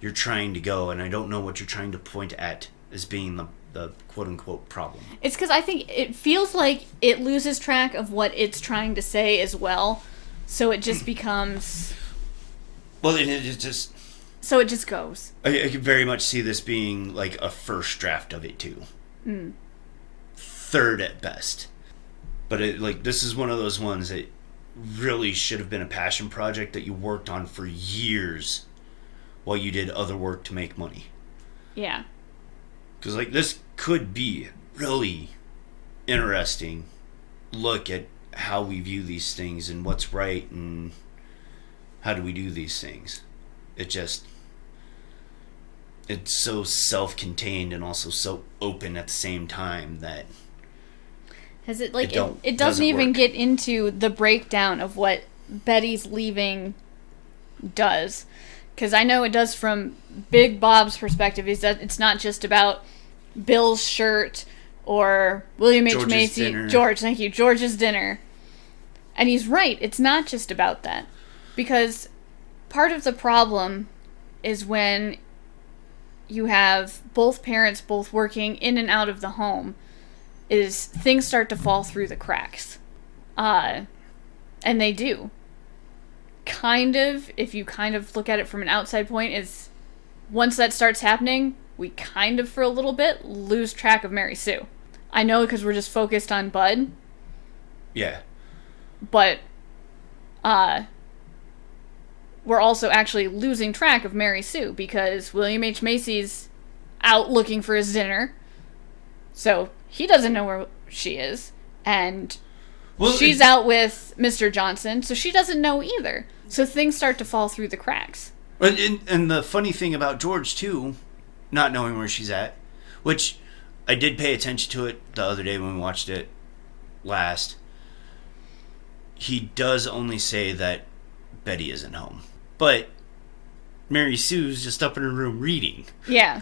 you're trying to go, and I don't know what you're trying to point at as being the quote-unquote problem. It's because I think it feels like it loses track of what it's trying to say as well, so it just becomes... Well, it just... So it just goes. I could very much see this being like a first draft of it, too. Third at best. But this is one of those ones that really should have been a passion project that you worked on for years while you did other work to make money. Yeah. Because this could be really interesting look at how we view these things and what's right and how do we do these things. It's so self-contained and also so open at the same time that it doesn't even get into the breakdown of what Betty's leaving does. Because I know it does from Big Bob's perspective, is that it's not just about Bill's shirt or William H. Macy. George's dinner. And he's right, it's not just about that. Because part of the problem is when you have both parents both working in and out of the home, is things start to fall through the cracks. And they do. If you look at it from an outside point, is once that starts happening, we for a little bit lose track of Mary Sue. I know because we're just focused on Bud. Yeah. But we're also actually losing track of Mary Sue because William H. Macy's out looking for his dinner. So he doesn't know where she is. And she's out with Mr. Johnson, so she doesn't know either. So things start to fall through the cracks. And the funny thing about George, too, not knowing where she's at, which I did pay attention to it the other day when we watched it last, he does only say that Betty isn't home. But Mary Sue's just up in her room reading. Yeah.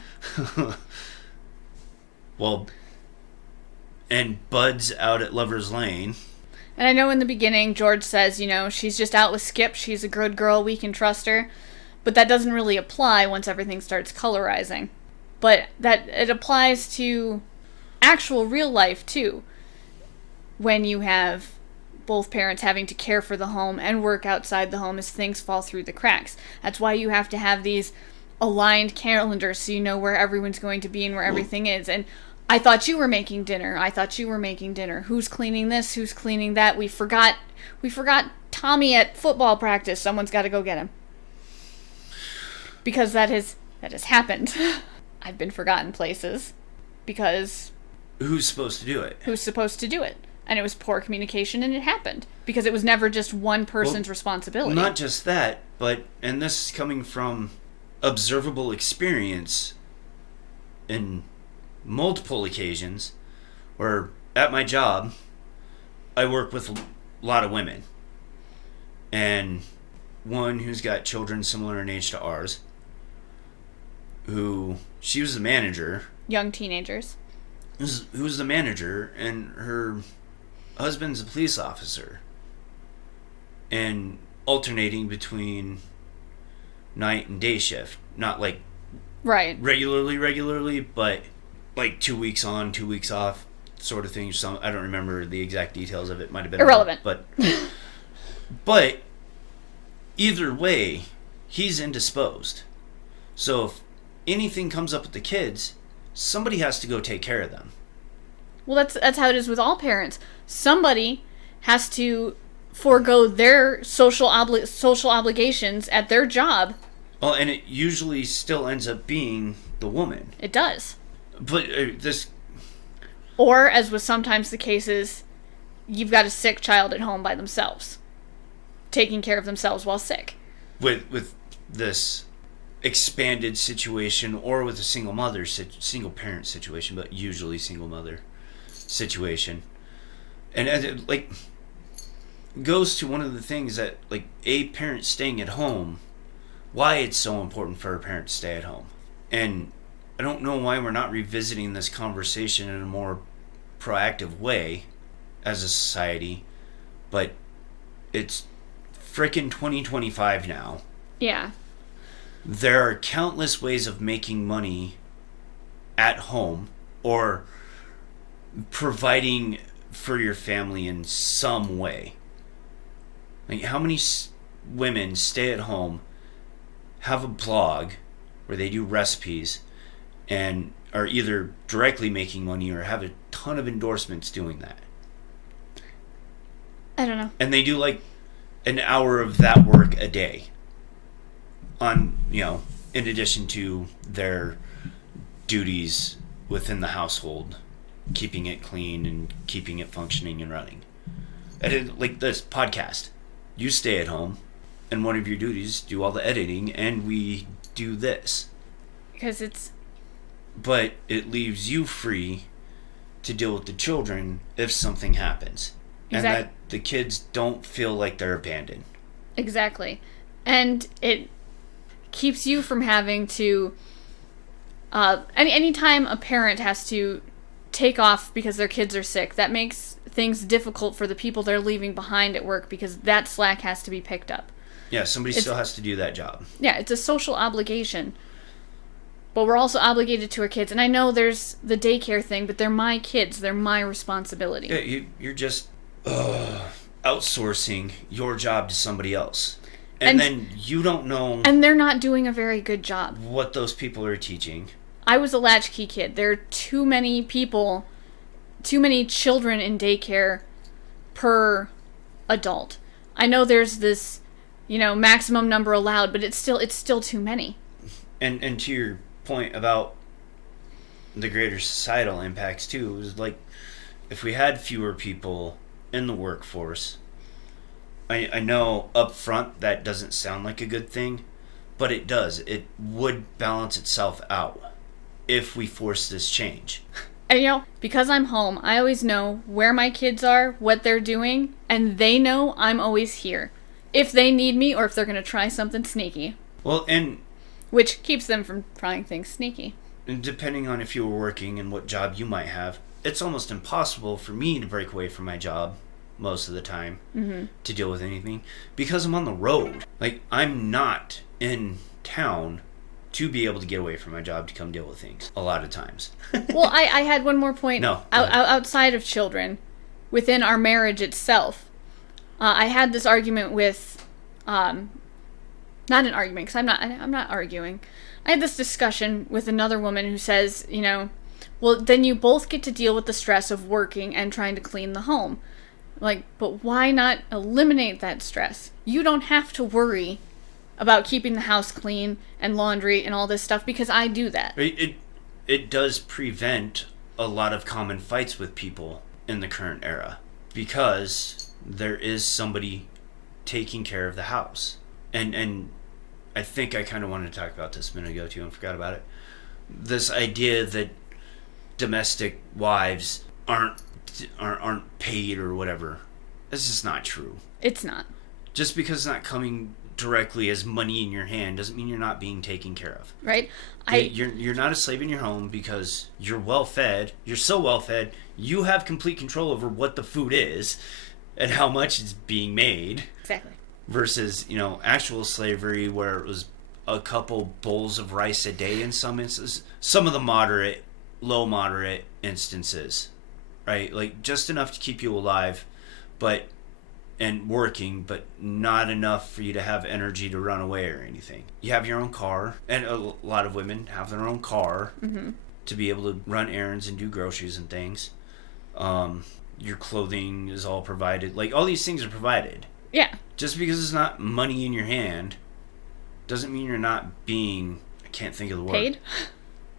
Well, and Bud's out at Lover's Lane. And I know in the beginning, George says, she's just out with Skip. She's a good girl. We can trust her. But that doesn't really apply once everything starts colorizing. But that it applies to actual real life, too. When you have both parents having to care for the home and work outside the home as things fall through the cracks. That's why you have to have these aligned calendars so you know where everyone's going to be and where everything is. And I thought you were making dinner. Who's cleaning this? Who's cleaning that? We forgot Tommy at football practice. Someone's got to go get him. Because that has happened. I've been forgotten places. Because who's supposed to do it? And it was poor communication, and it happened. Because it was never just one person's responsibility. Not just that, and this is coming from observable experience in multiple occasions, where at my job, I work with a lot of women, and one who's got children similar in age to ours, who she was the manager. Young teenagers. Who was the manager, and her husband's a police officer, and alternating between night and day shift, not like right regularly, but like 2 weeks on, 2 weeks off, sort of thing. Some I don't remember the exact details of it. Might have been irrelevant, but either way, he's indisposed. So if anything comes up with the kids, somebody has to go take care of them. Well, that's how it is with all parents. Somebody has to forego their social obligations at their job. Well, and it usually still ends up being the woman. It does. But Or, as was sometimes the cases, you've got a sick child at home by themselves, taking care of themselves while sick. With this expanded situation, or with a single parent situation, but usually single mother situation, and it, like, goes to one of the things that, like, a parent staying at home, why it's so important for a parent to stay at home. And I don't know why we're not revisiting this conversation in a more proactive way as a society, but it's frickin' 2025 now. Yeah. There are countless ways of making money at home, or providing for your family in some way. Like, how many women stay at home, have a blog where they do recipes, and are either directly making money or have a ton of endorsements doing that? I don't know. And they do like an hour of that work a day on, in addition to their duties within the household, keeping it clean and keeping it functioning and running. And like this podcast, you stay at home, and one of your duties, do all the editing, and we do this. Because it's... But it leaves you free to deal with the children if something happens. And that the kids don't feel like they're abandoned. Exactly. And it keeps you from having to... anytime a parent has to take off because their kids are sick, that makes things difficult for the people they're leaving behind at work, because that slack has to be picked up. Yeah, somebody still has to do that job. Yeah, it's a social obligation. But we're also obligated to our kids. And I know there's the daycare thing, but they're my kids. They're my responsibility. Yeah, you're just outsourcing your job to somebody else. And then you don't know... And they're not doing a very good job. ...what those people are teaching. I was a latchkey kid. There are too many children in daycare per adult. I know there's this, maximum number allowed, but it's still too many. And to your point about the greater societal impacts too, is like, if we had fewer people in the workforce, I know up front that doesn't sound like a good thing, but it does. It would balance itself out if we force this change. And because I'm home, I always know where my kids are, what they're doing, and they know I'm always here. If they need me, or if they're going to try something sneaky. Well, and... which keeps them from trying things sneaky. And depending on if you were working and what job you might have, it's almost impossible for me to break away from my job most of the time to deal with anything, because I'm on the road. Like, I'm not in town to be able to get away from my job to come deal with things a lot of times. Well, I had one more point. No, outside of children, within our marriage itself, I had this argument with, not an argument, because I'm not arguing. I had this discussion with another woman who says, well, then you both get to deal with the stress of working and trying to clean the home. Like, but why not eliminate that stress? You don't have to worry about keeping the house clean and laundry and all this stuff, because I do that. It does prevent a lot of common fights with people in the current era, because there is somebody taking care of the house. And I think I kind of wanted to talk about this a minute ago too and forgot about it. This idea that domestic wives aren't aren't paid or whatever. That's just not true. It's not. Just because it's not coming directly as money in your hand doesn't mean you're not being taken care of. Right? You're not a slave in your home because you're well fed. You're so well fed, you have complete control over what the food is and how much it's being made. Exactly. Versus, actual slavery where it was a couple bowls of rice a day in some instances. Some of the low moderate instances, right? Like just enough to keep you alive, and working, but not enough for you to have energy to run away or anything. You have your own car, and a lot of women have their own car to be able to run errands and do groceries and things. Your clothing is all provided. Like, all these things are provided. Yeah. Just because it's not money in your hand doesn't mean you're not being, I can't think of the word.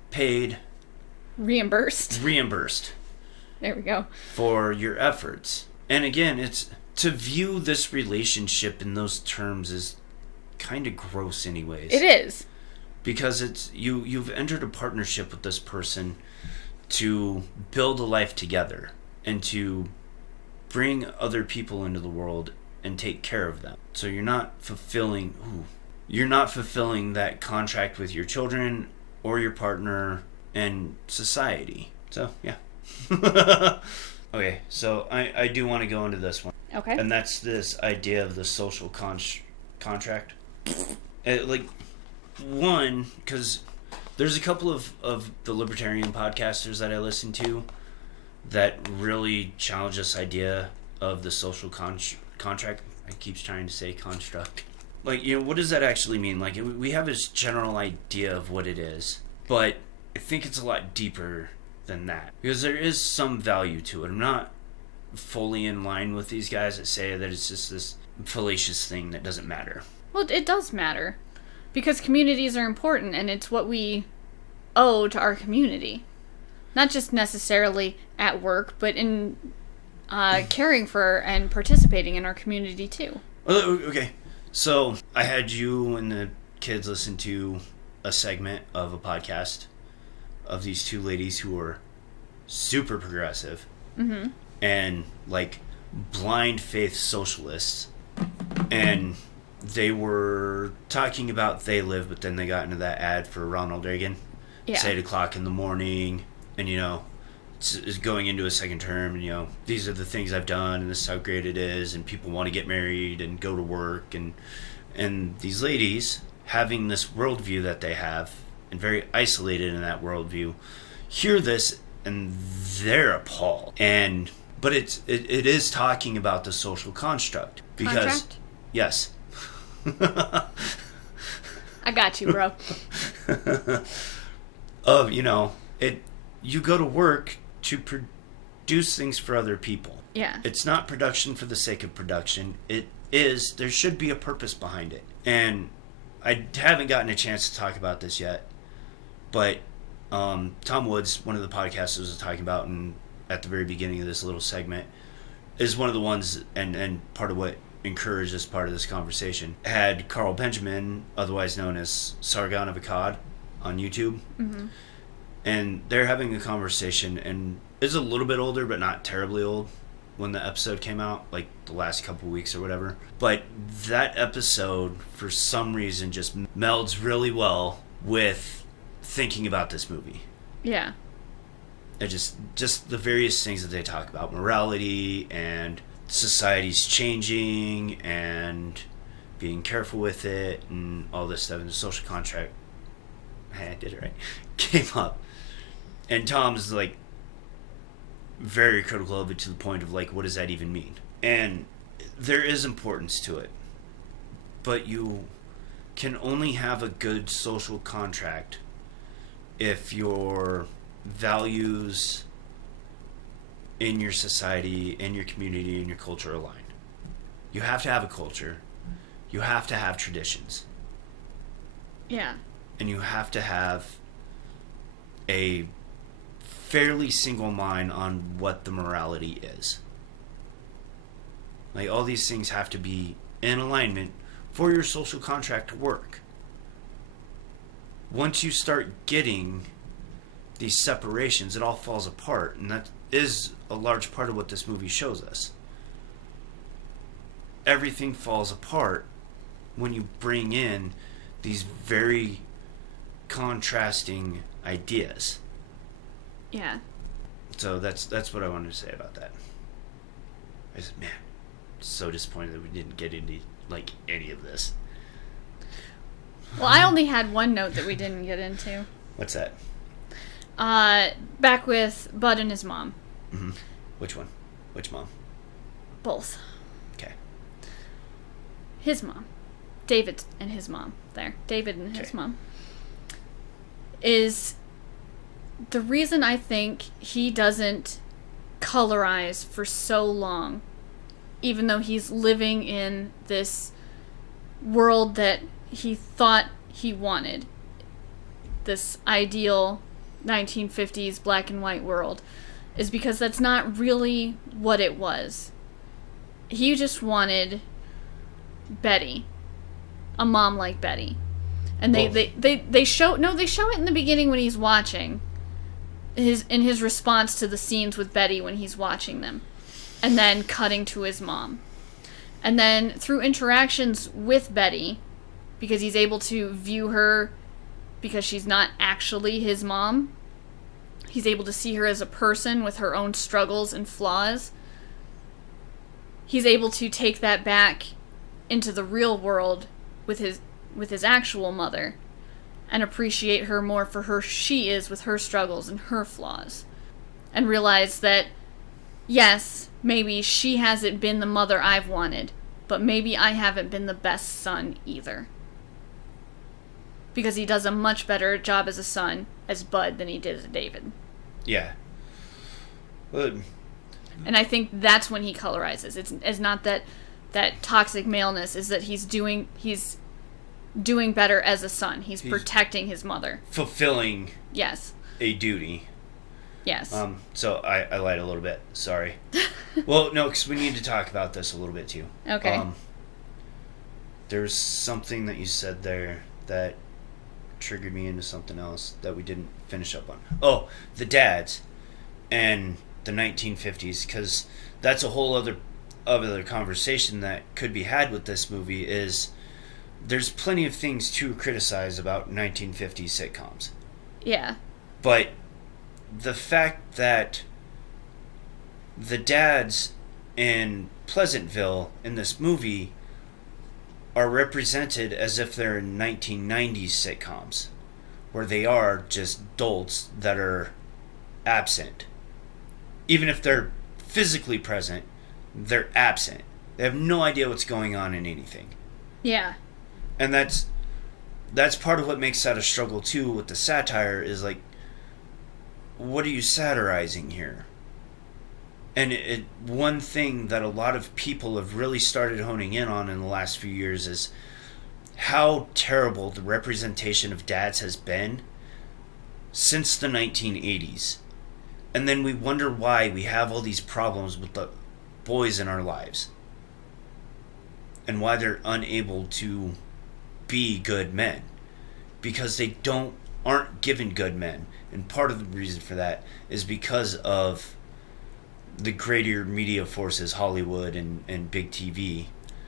Paid. Reimbursed. There we go. For your efforts. And again, it's to view this relationship in those terms is kind of gross anyways. It is. Because it's you've entered a partnership with this person to build a life together and to bring other people into the world and take care of them. So you're not fulfilling that contract with your children or your partner and society. So, yeah. Okay, so I do want to go into this one. Okay. And that's this idea of the social contract. Because there's a couple of the libertarian podcasters that I listen to that really challenge this idea of the social contract. I keep trying to say construct. Like, what does that actually mean? Like, we have this general idea of what it is, but I think it's a lot deeper than that. Because there is some value to it. I'm not fully in line with these guys that say that it's just this fallacious thing that doesn't matter. Well, it does matter. Because communities are important, and it's what we owe to our community. Not just necessarily at work, but in caring for and participating in our community, too. Okay. So, I had you and the kids listen to a segment of a podcast of these two ladies who were super progressive and, like, blind faith socialists. And they were talking about They Live, but then they got into that ad for Ronald Reagan. Yeah. It's 8 o'clock in the morning, and, it's going into a second term, and, these are the things I've done, and this is how great it is, and people want to get married and go to work, and these ladies, having this worldview that they have, and very isolated in that worldview, hear this, and they're appalled. But it is talking about the social construct. Because, contract? Yes. I got you, bro. You go to work to produce things for other people. Yeah. It's not production for the sake of production. There should be a purpose behind it. And I haven't gotten a chance to talk about this yet, but Tom Woods, one of the podcasters, was talking about, and at the very beginning of this little segment, is one of the ones, and part of what encouraged this part of this conversation, had Carl Benjamin, otherwise known as Sargon of Akkad, on YouTube. Mm-hmm. And they're having a conversation, and it's a little bit older, but not terribly old when the episode came out, like the last couple weeks or whatever. But that episode, for some reason, just melds really well with thinking about this movie. Yeah. It just the various things that they talk about, morality and society's changing and being careful with it and all this stuff, and the social contract, I did it right, came up. And Tom's like very critical of it, to the point of like, what does that even mean? And there is importance to it, but you can only have a good social contract if your values in your society, in your community, in your culture align. You have to have a culture. You have to have traditions. Yeah. And you have to have a fairly single mind on what the morality is. Like, all these things have to be in alignment for your social contract to work. Once you start getting these separations, it all falls apart, and is a large part of what this movie shows us. Everything falls apart when you bring in these very contrasting ideas. Yeah. So that's what I wanted to say about that. I said, man, so disappointed that we didn't get into like any of this. Well, I only had one note that we didn't get into. What's that? Back with Bud and his mom. Mm-hmm. Which one? Which mom? Both. Okay. His mom. David and his mom. There. David and his mom. Is the reason I think he doesn't colorize for so long, even though he's living in this world that he thought he wanted, this ideal 1950s black and white world, is because that's not really what it was. He just wanted Betty, a mom like Betty. And they show it in the beginning when he's watching in his response to the scenes with Betty when he's watching them, and then cutting to his mom. And then through interactions with Betty, because he's able to view her because she's not actually his mom, he's able to see her as a person with her own struggles and flaws. He's able to take that back into the real world with his actual mother and appreciate her more for who she is with her struggles and her flaws. And realize that, yes, maybe she hasn't been the mother I've wanted, but maybe I haven't been the best son either. Because he does a much better job as a son as Bud than he did as David. Yeah. Well, and I think that's when he colorizes. It's not that toxic maleness, is that he's doing better as a son. He's protecting his mother. Fulfilling yes. a duty. Yes. So I lied a little bit. Sorry. Well, no, because we need to talk about this a little bit too. Okay. There's something that you said there that triggered me into something else that we didn't finish up on. Oh, the dads and the 1950s, because that's a whole other conversation that could be had with this movie. Is there's plenty of things to criticize about 1950s sitcoms. Yeah. But the fact that the dads in Pleasantville in this movie are represented as if they're in 1990s sitcoms, where they are just dolts that are absent. Even if they're physically present, they're absent. They have no idea what's going on in anything. Yeah. And that's part of what makes that a struggle too with the satire, is like, what are you satirizing here? And one thing that a lot of people have really started honing in on in the last few years is how terrible the representation of dads has been since the 1980s. And then we wonder why we have all these problems with the boys in our lives. And why they're unable to be good men. Because they aren't given good men. And part of the reason for that is because of the greater media forces, Hollywood and big TV.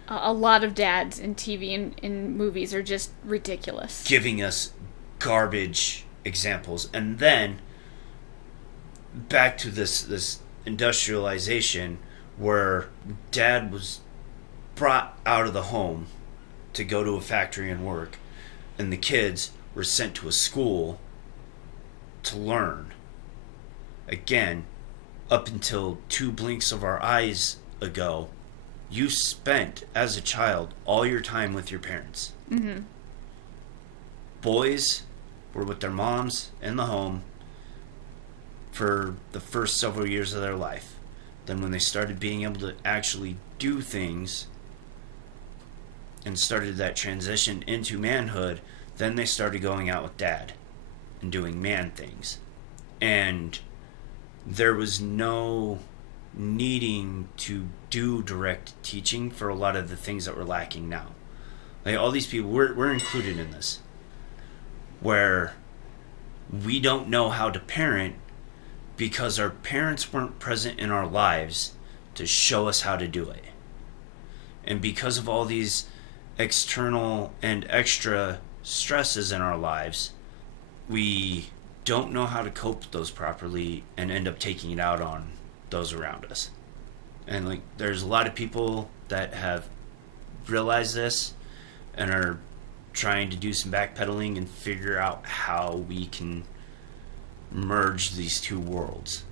A lot of dads in TV and in movies are just ridiculous. Giving us garbage examples. And then back to this industrialization where dad was brought out of the home to go to a factory and work, and the kids were sent to a school to learn. Again, up until 2 blinks of our eyes ago, you spent, as a child, all your time with your parents. Mm-hmm. Boys were with their moms in the home for the first several years of their life. Then when they started being able to actually do things and started that transition into manhood, then they started going out with dad and doing man things. And there was no needing to do direct teaching for a lot of the things that we're lacking now. Like all these people, we're included in this, where we don't know how to parent because our parents weren't present in our lives to show us how to do it. And because of all these external and extra stresses in our lives, we don't know how to cope with those properly and end up taking it out on those around us. And like, there's a lot of people that have realized this and are trying to do some backpedaling and figure out how we can merge these two worlds.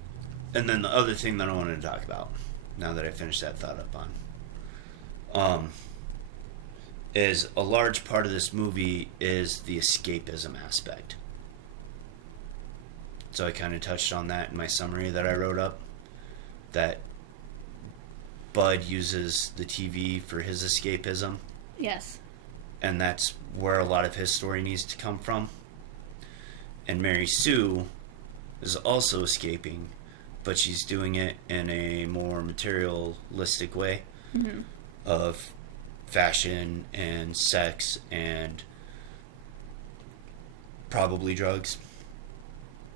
And then the other thing that I wanted to talk about, now that I finished that thought up on, is a large part of this movie is the escapism aspect. So I kind of touched on that in my summary that I wrote up, that Bud uses the TV for his escapism. Yes. And that's where a lot of his story needs to come from. And Mary Sue is also escaping, but she's doing it in a more materialistic way, mm-hmm. of fashion and sex and probably drugs.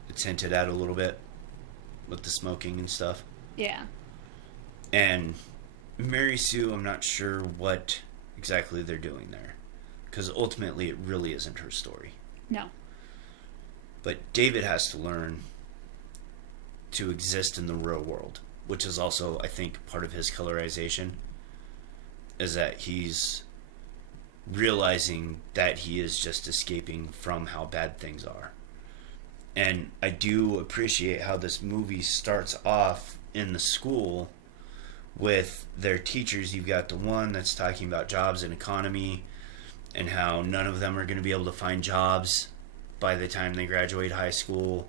It's hinted at a little bit with the smoking and stuff. Yeah. And Mary Sue, I'm not sure what exactly they're doing there, because ultimately it really isn't her story. No. But David has to learn to exist in the real world, which is also, I think, part of his colorization, is that he's realizing that he is just escaping from how bad things are. And I do appreciate how this movie starts off in the school with their teachers. You've got the one that's talking about jobs and economy and how none of them are going to be able to find jobs by the time they graduate high school.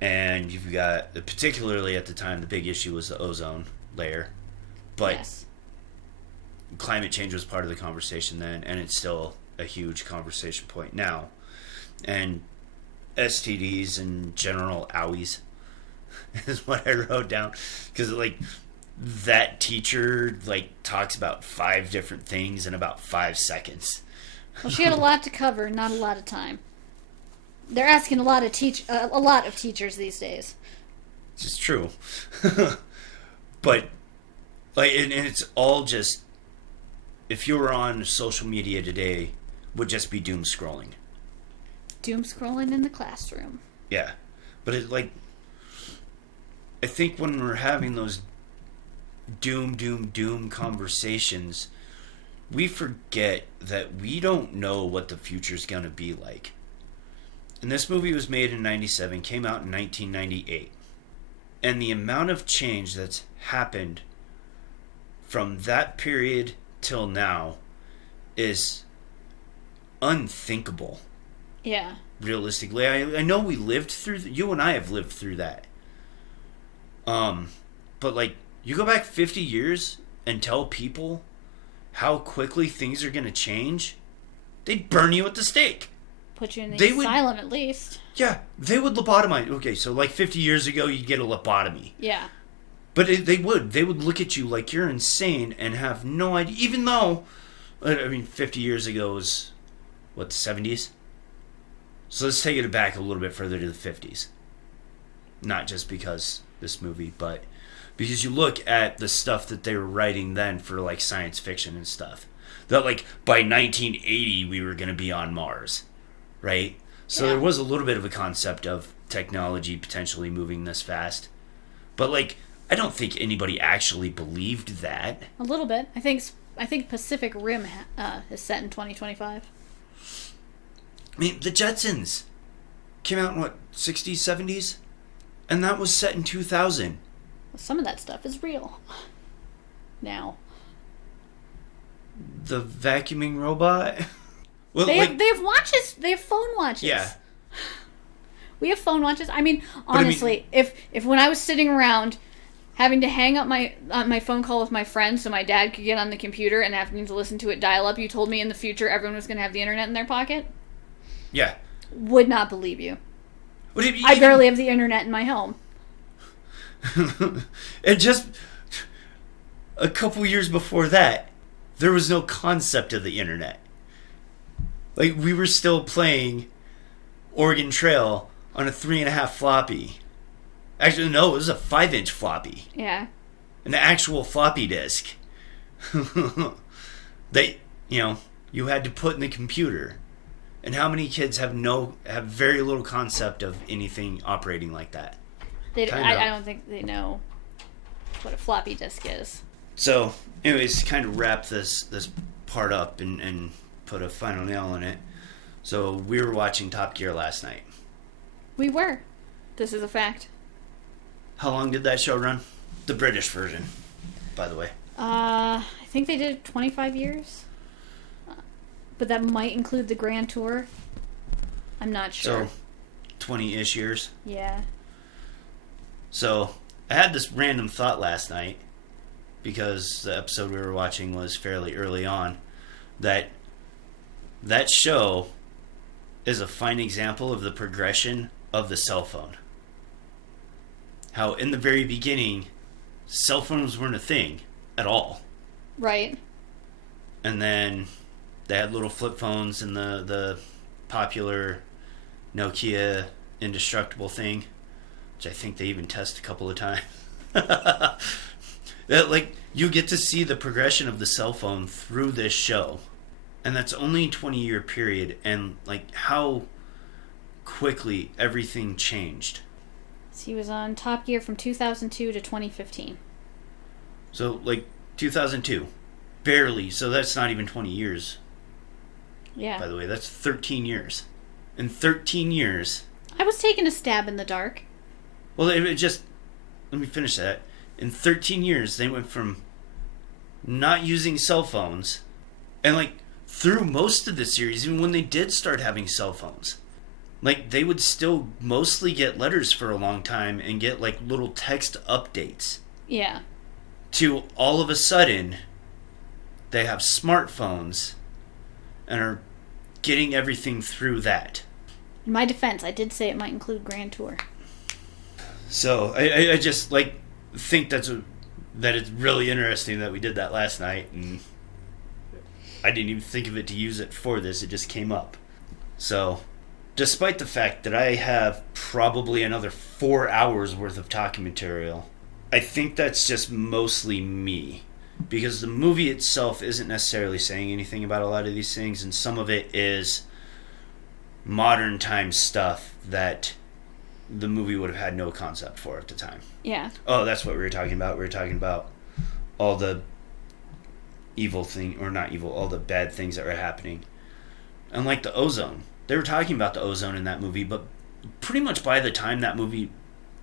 And you've got, particularly at the time, the big issue was the ozone layer. But yes, climate change was part of the conversation then, and it's still a huge conversation point now. And STDs and general owies is what I wrote down, because like that teacher like talks about 5 different things in about 5 seconds. Well, she had a lot to cover, not a lot of time. They're asking a lot of teachers these days. It's true. But like, and it's all just, if you were on social media today, would just be doom scrolling. Doom scrolling in the classroom. Yeah. But it like, I think when we're having those doom conversations, we forget that we don't know what the future's going to be like. And this movie was made in 97, came out in 1998. And the amount of change that's happened from that period till now is unthinkable. Yeah. Realistically, I know we lived through, you and I have lived through that. But like, you go back 50 years and tell people how quickly things are going to change, they'd burn you at the stake. Put you in the asylum at least. Yeah, they would lobotomize. Okay, so like 50 years ago, you'd get a lobotomy. Yeah. But they would look at you like you're insane and have no idea, even though, I mean, 50 years ago was, what, the 70s? So let's take it back a little bit further to the 50s. Not just because this movie, but because you look at the stuff that they were writing then for like science fiction and stuff. That like by 1980 we were going to be on Mars, right? So there was a little bit of a concept of technology potentially moving this fast. But like, I don't think anybody actually believed that. A little bit. I think Pacific Rim is set in 2025. I mean, the Jetsons came out in what, 60s, 70s? And that was set in 2000. Well, some of that stuff is real. Now. The vacuuming robot? Well, they have watches. They have phone watches. Yeah. We have phone watches. I mean, honestly, if when I was sitting around having to hang up my phone call with my friend so my dad could get on the computer and having to listen to it dial up, you told me in the future everyone was going to have the internet in their pocket? Yeah. Would not believe you. I barely have the internet in my home. And just a couple years before that, there was no concept of the internet. Like, we were still playing Oregon Trail on a 3.5 floppy. Actually, no, it was a 5-inch floppy. Yeah. An actual floppy disk. That, you had to put in the computer. And how many kids have very little concept of anything operating like that? I don't think they know what a floppy disk is. So, anyways, kind of wrap this part up and put a final nail in it. So, we were watching Top Gear last night. We were. This is a fact. How long did that show run? The British version, by the way. I think they did 25 years. But that might include the Grand Tour. I'm not sure. So, 20-ish years? Yeah. So, I had this random thought last night, because the episode we were watching was fairly early on, that show is a fine example of the progression of the cell phone. How in the very beginning, cell phones weren't a thing at all. Right. And then they had little flip phones and the popular Nokia indestructible thing, which I think they even tested a couple of times. Like, you get to see the progression of the cell phone through this show. And that's only a 20-year period, and like how quickly everything changed. So he was on Top Gear from 2002 to 2015. So, like, 2002. Barely. So that's not even 20 years. Yeah. By the way, that's 13 years. In 13 years... I was taking a stab in the dark. Well, let me finish that. In 13 years, they went from not using cell phones, and, like, through most of the series, even when they did start having cell phones, like, they would still mostly get letters for a long time and get, like, little text updates. Yeah. To all of a sudden, they have smartphones and are getting everything through that. In my defense, I did say it might include Grand Tour. So, I just, like, think that it's really interesting that we did that last night, and I didn't even think of it to use it for this. It just came up. So, despite the fact that I have probably another 4 hours worth of talking material, I think that's just mostly me. Because the movie itself isn't necessarily saying anything about a lot of these things, and some of it is modern time stuff that the movie would have had no concept for at the time. Yeah. Oh, that's what we were talking about. We were talking about all the evil thing, or not evil, all the bad things that were happening. And like the ozone. They were talking about the ozone in that movie, but pretty much by the time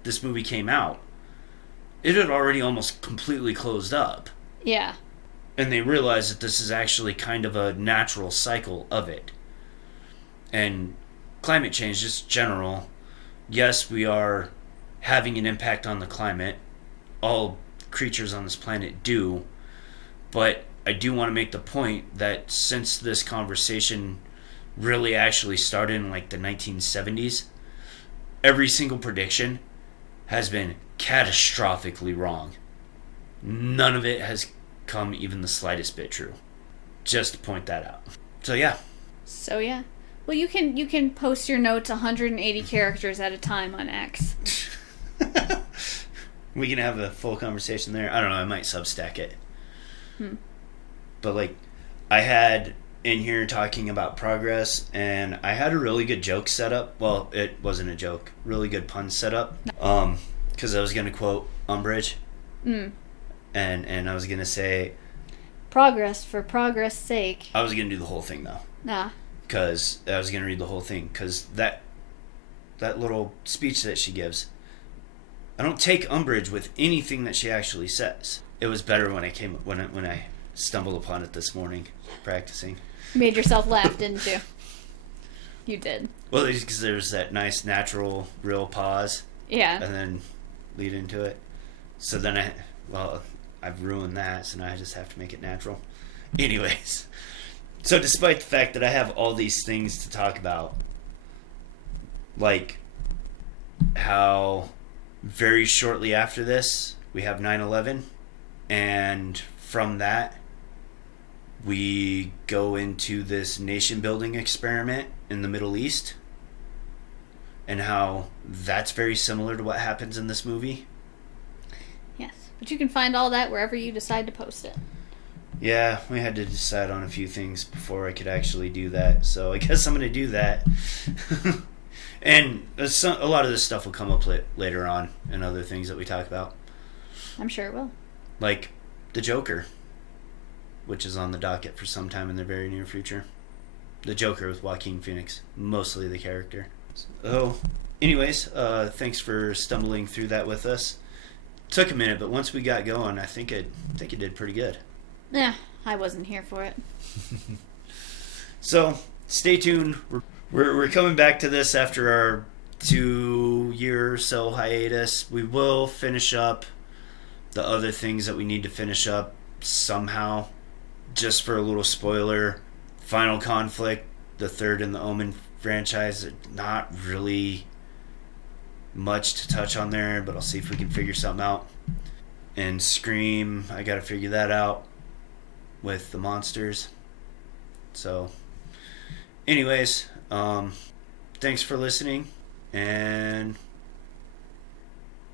this movie came out, it had already almost completely closed up. Yeah. And they realized that this is actually kind of a natural cycle of it. And climate change, just general, yes, we are having an impact on the climate. All creatures on this planet do. But I do want to make the point that since this conversation really actually started in like the 1970s, every single prediction has been catastrophically wrong. None of it has come even the slightest bit true. Just to point that out. So yeah. Well, you can post your notes 180 characters at a time on X. We can have a full conversation there. I don't know, I might Substack it. But like, I had in here talking about progress, and I had a really good joke set up. Well, it wasn't a joke. Really good pun set up. Because I was going to quote Umbridge. And I was going to say... Progress for progress' sake. I was going to do the whole thing, though. Nah. Because I was going to read the whole thing. Because that little speech that she gives, I don't take umbrage with anything that she actually says. It was better when I stumbled upon it this morning, practicing. You made yourself laugh, didn't you? You did. Well, because there's that nice, natural, real pause. Yeah. And then lead into it. So then I've ruined that, so now I just have to make it natural. Anyways. So despite the fact that I have all these things to talk about, like how very shortly after this, we have 9/11, and from that, we go into this nation-building experiment in the Middle East, and how that's very similar to what happens in this movie. Yes, but you can find all that wherever you decide to post it. Yeah, we had to decide on a few things before I could actually do that, so I guess I'm going to do that. And a lot of this stuff will come up later on and other things that we talk about. I'm sure it will. Like the Joker, which is on the docket for some time in the very near future. The Joker with Joaquin Phoenix, mostly the character. Oh, anyways, thanks for stumbling through that with us. Took a minute, but once we got going, I think it did pretty good. Yeah, I wasn't here for it. So, stay tuned. We're coming back to this after our 2-year or so hiatus. We will finish up the other things that we need to finish up somehow. Just for a little spoiler, Final Conflict, the third in the Omen franchise, not really much to touch on there, but I'll see if we can figure something out. And Scream, I gotta figure that out with the monsters. So, anyways, thanks for listening, and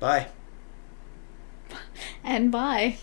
bye. And bye.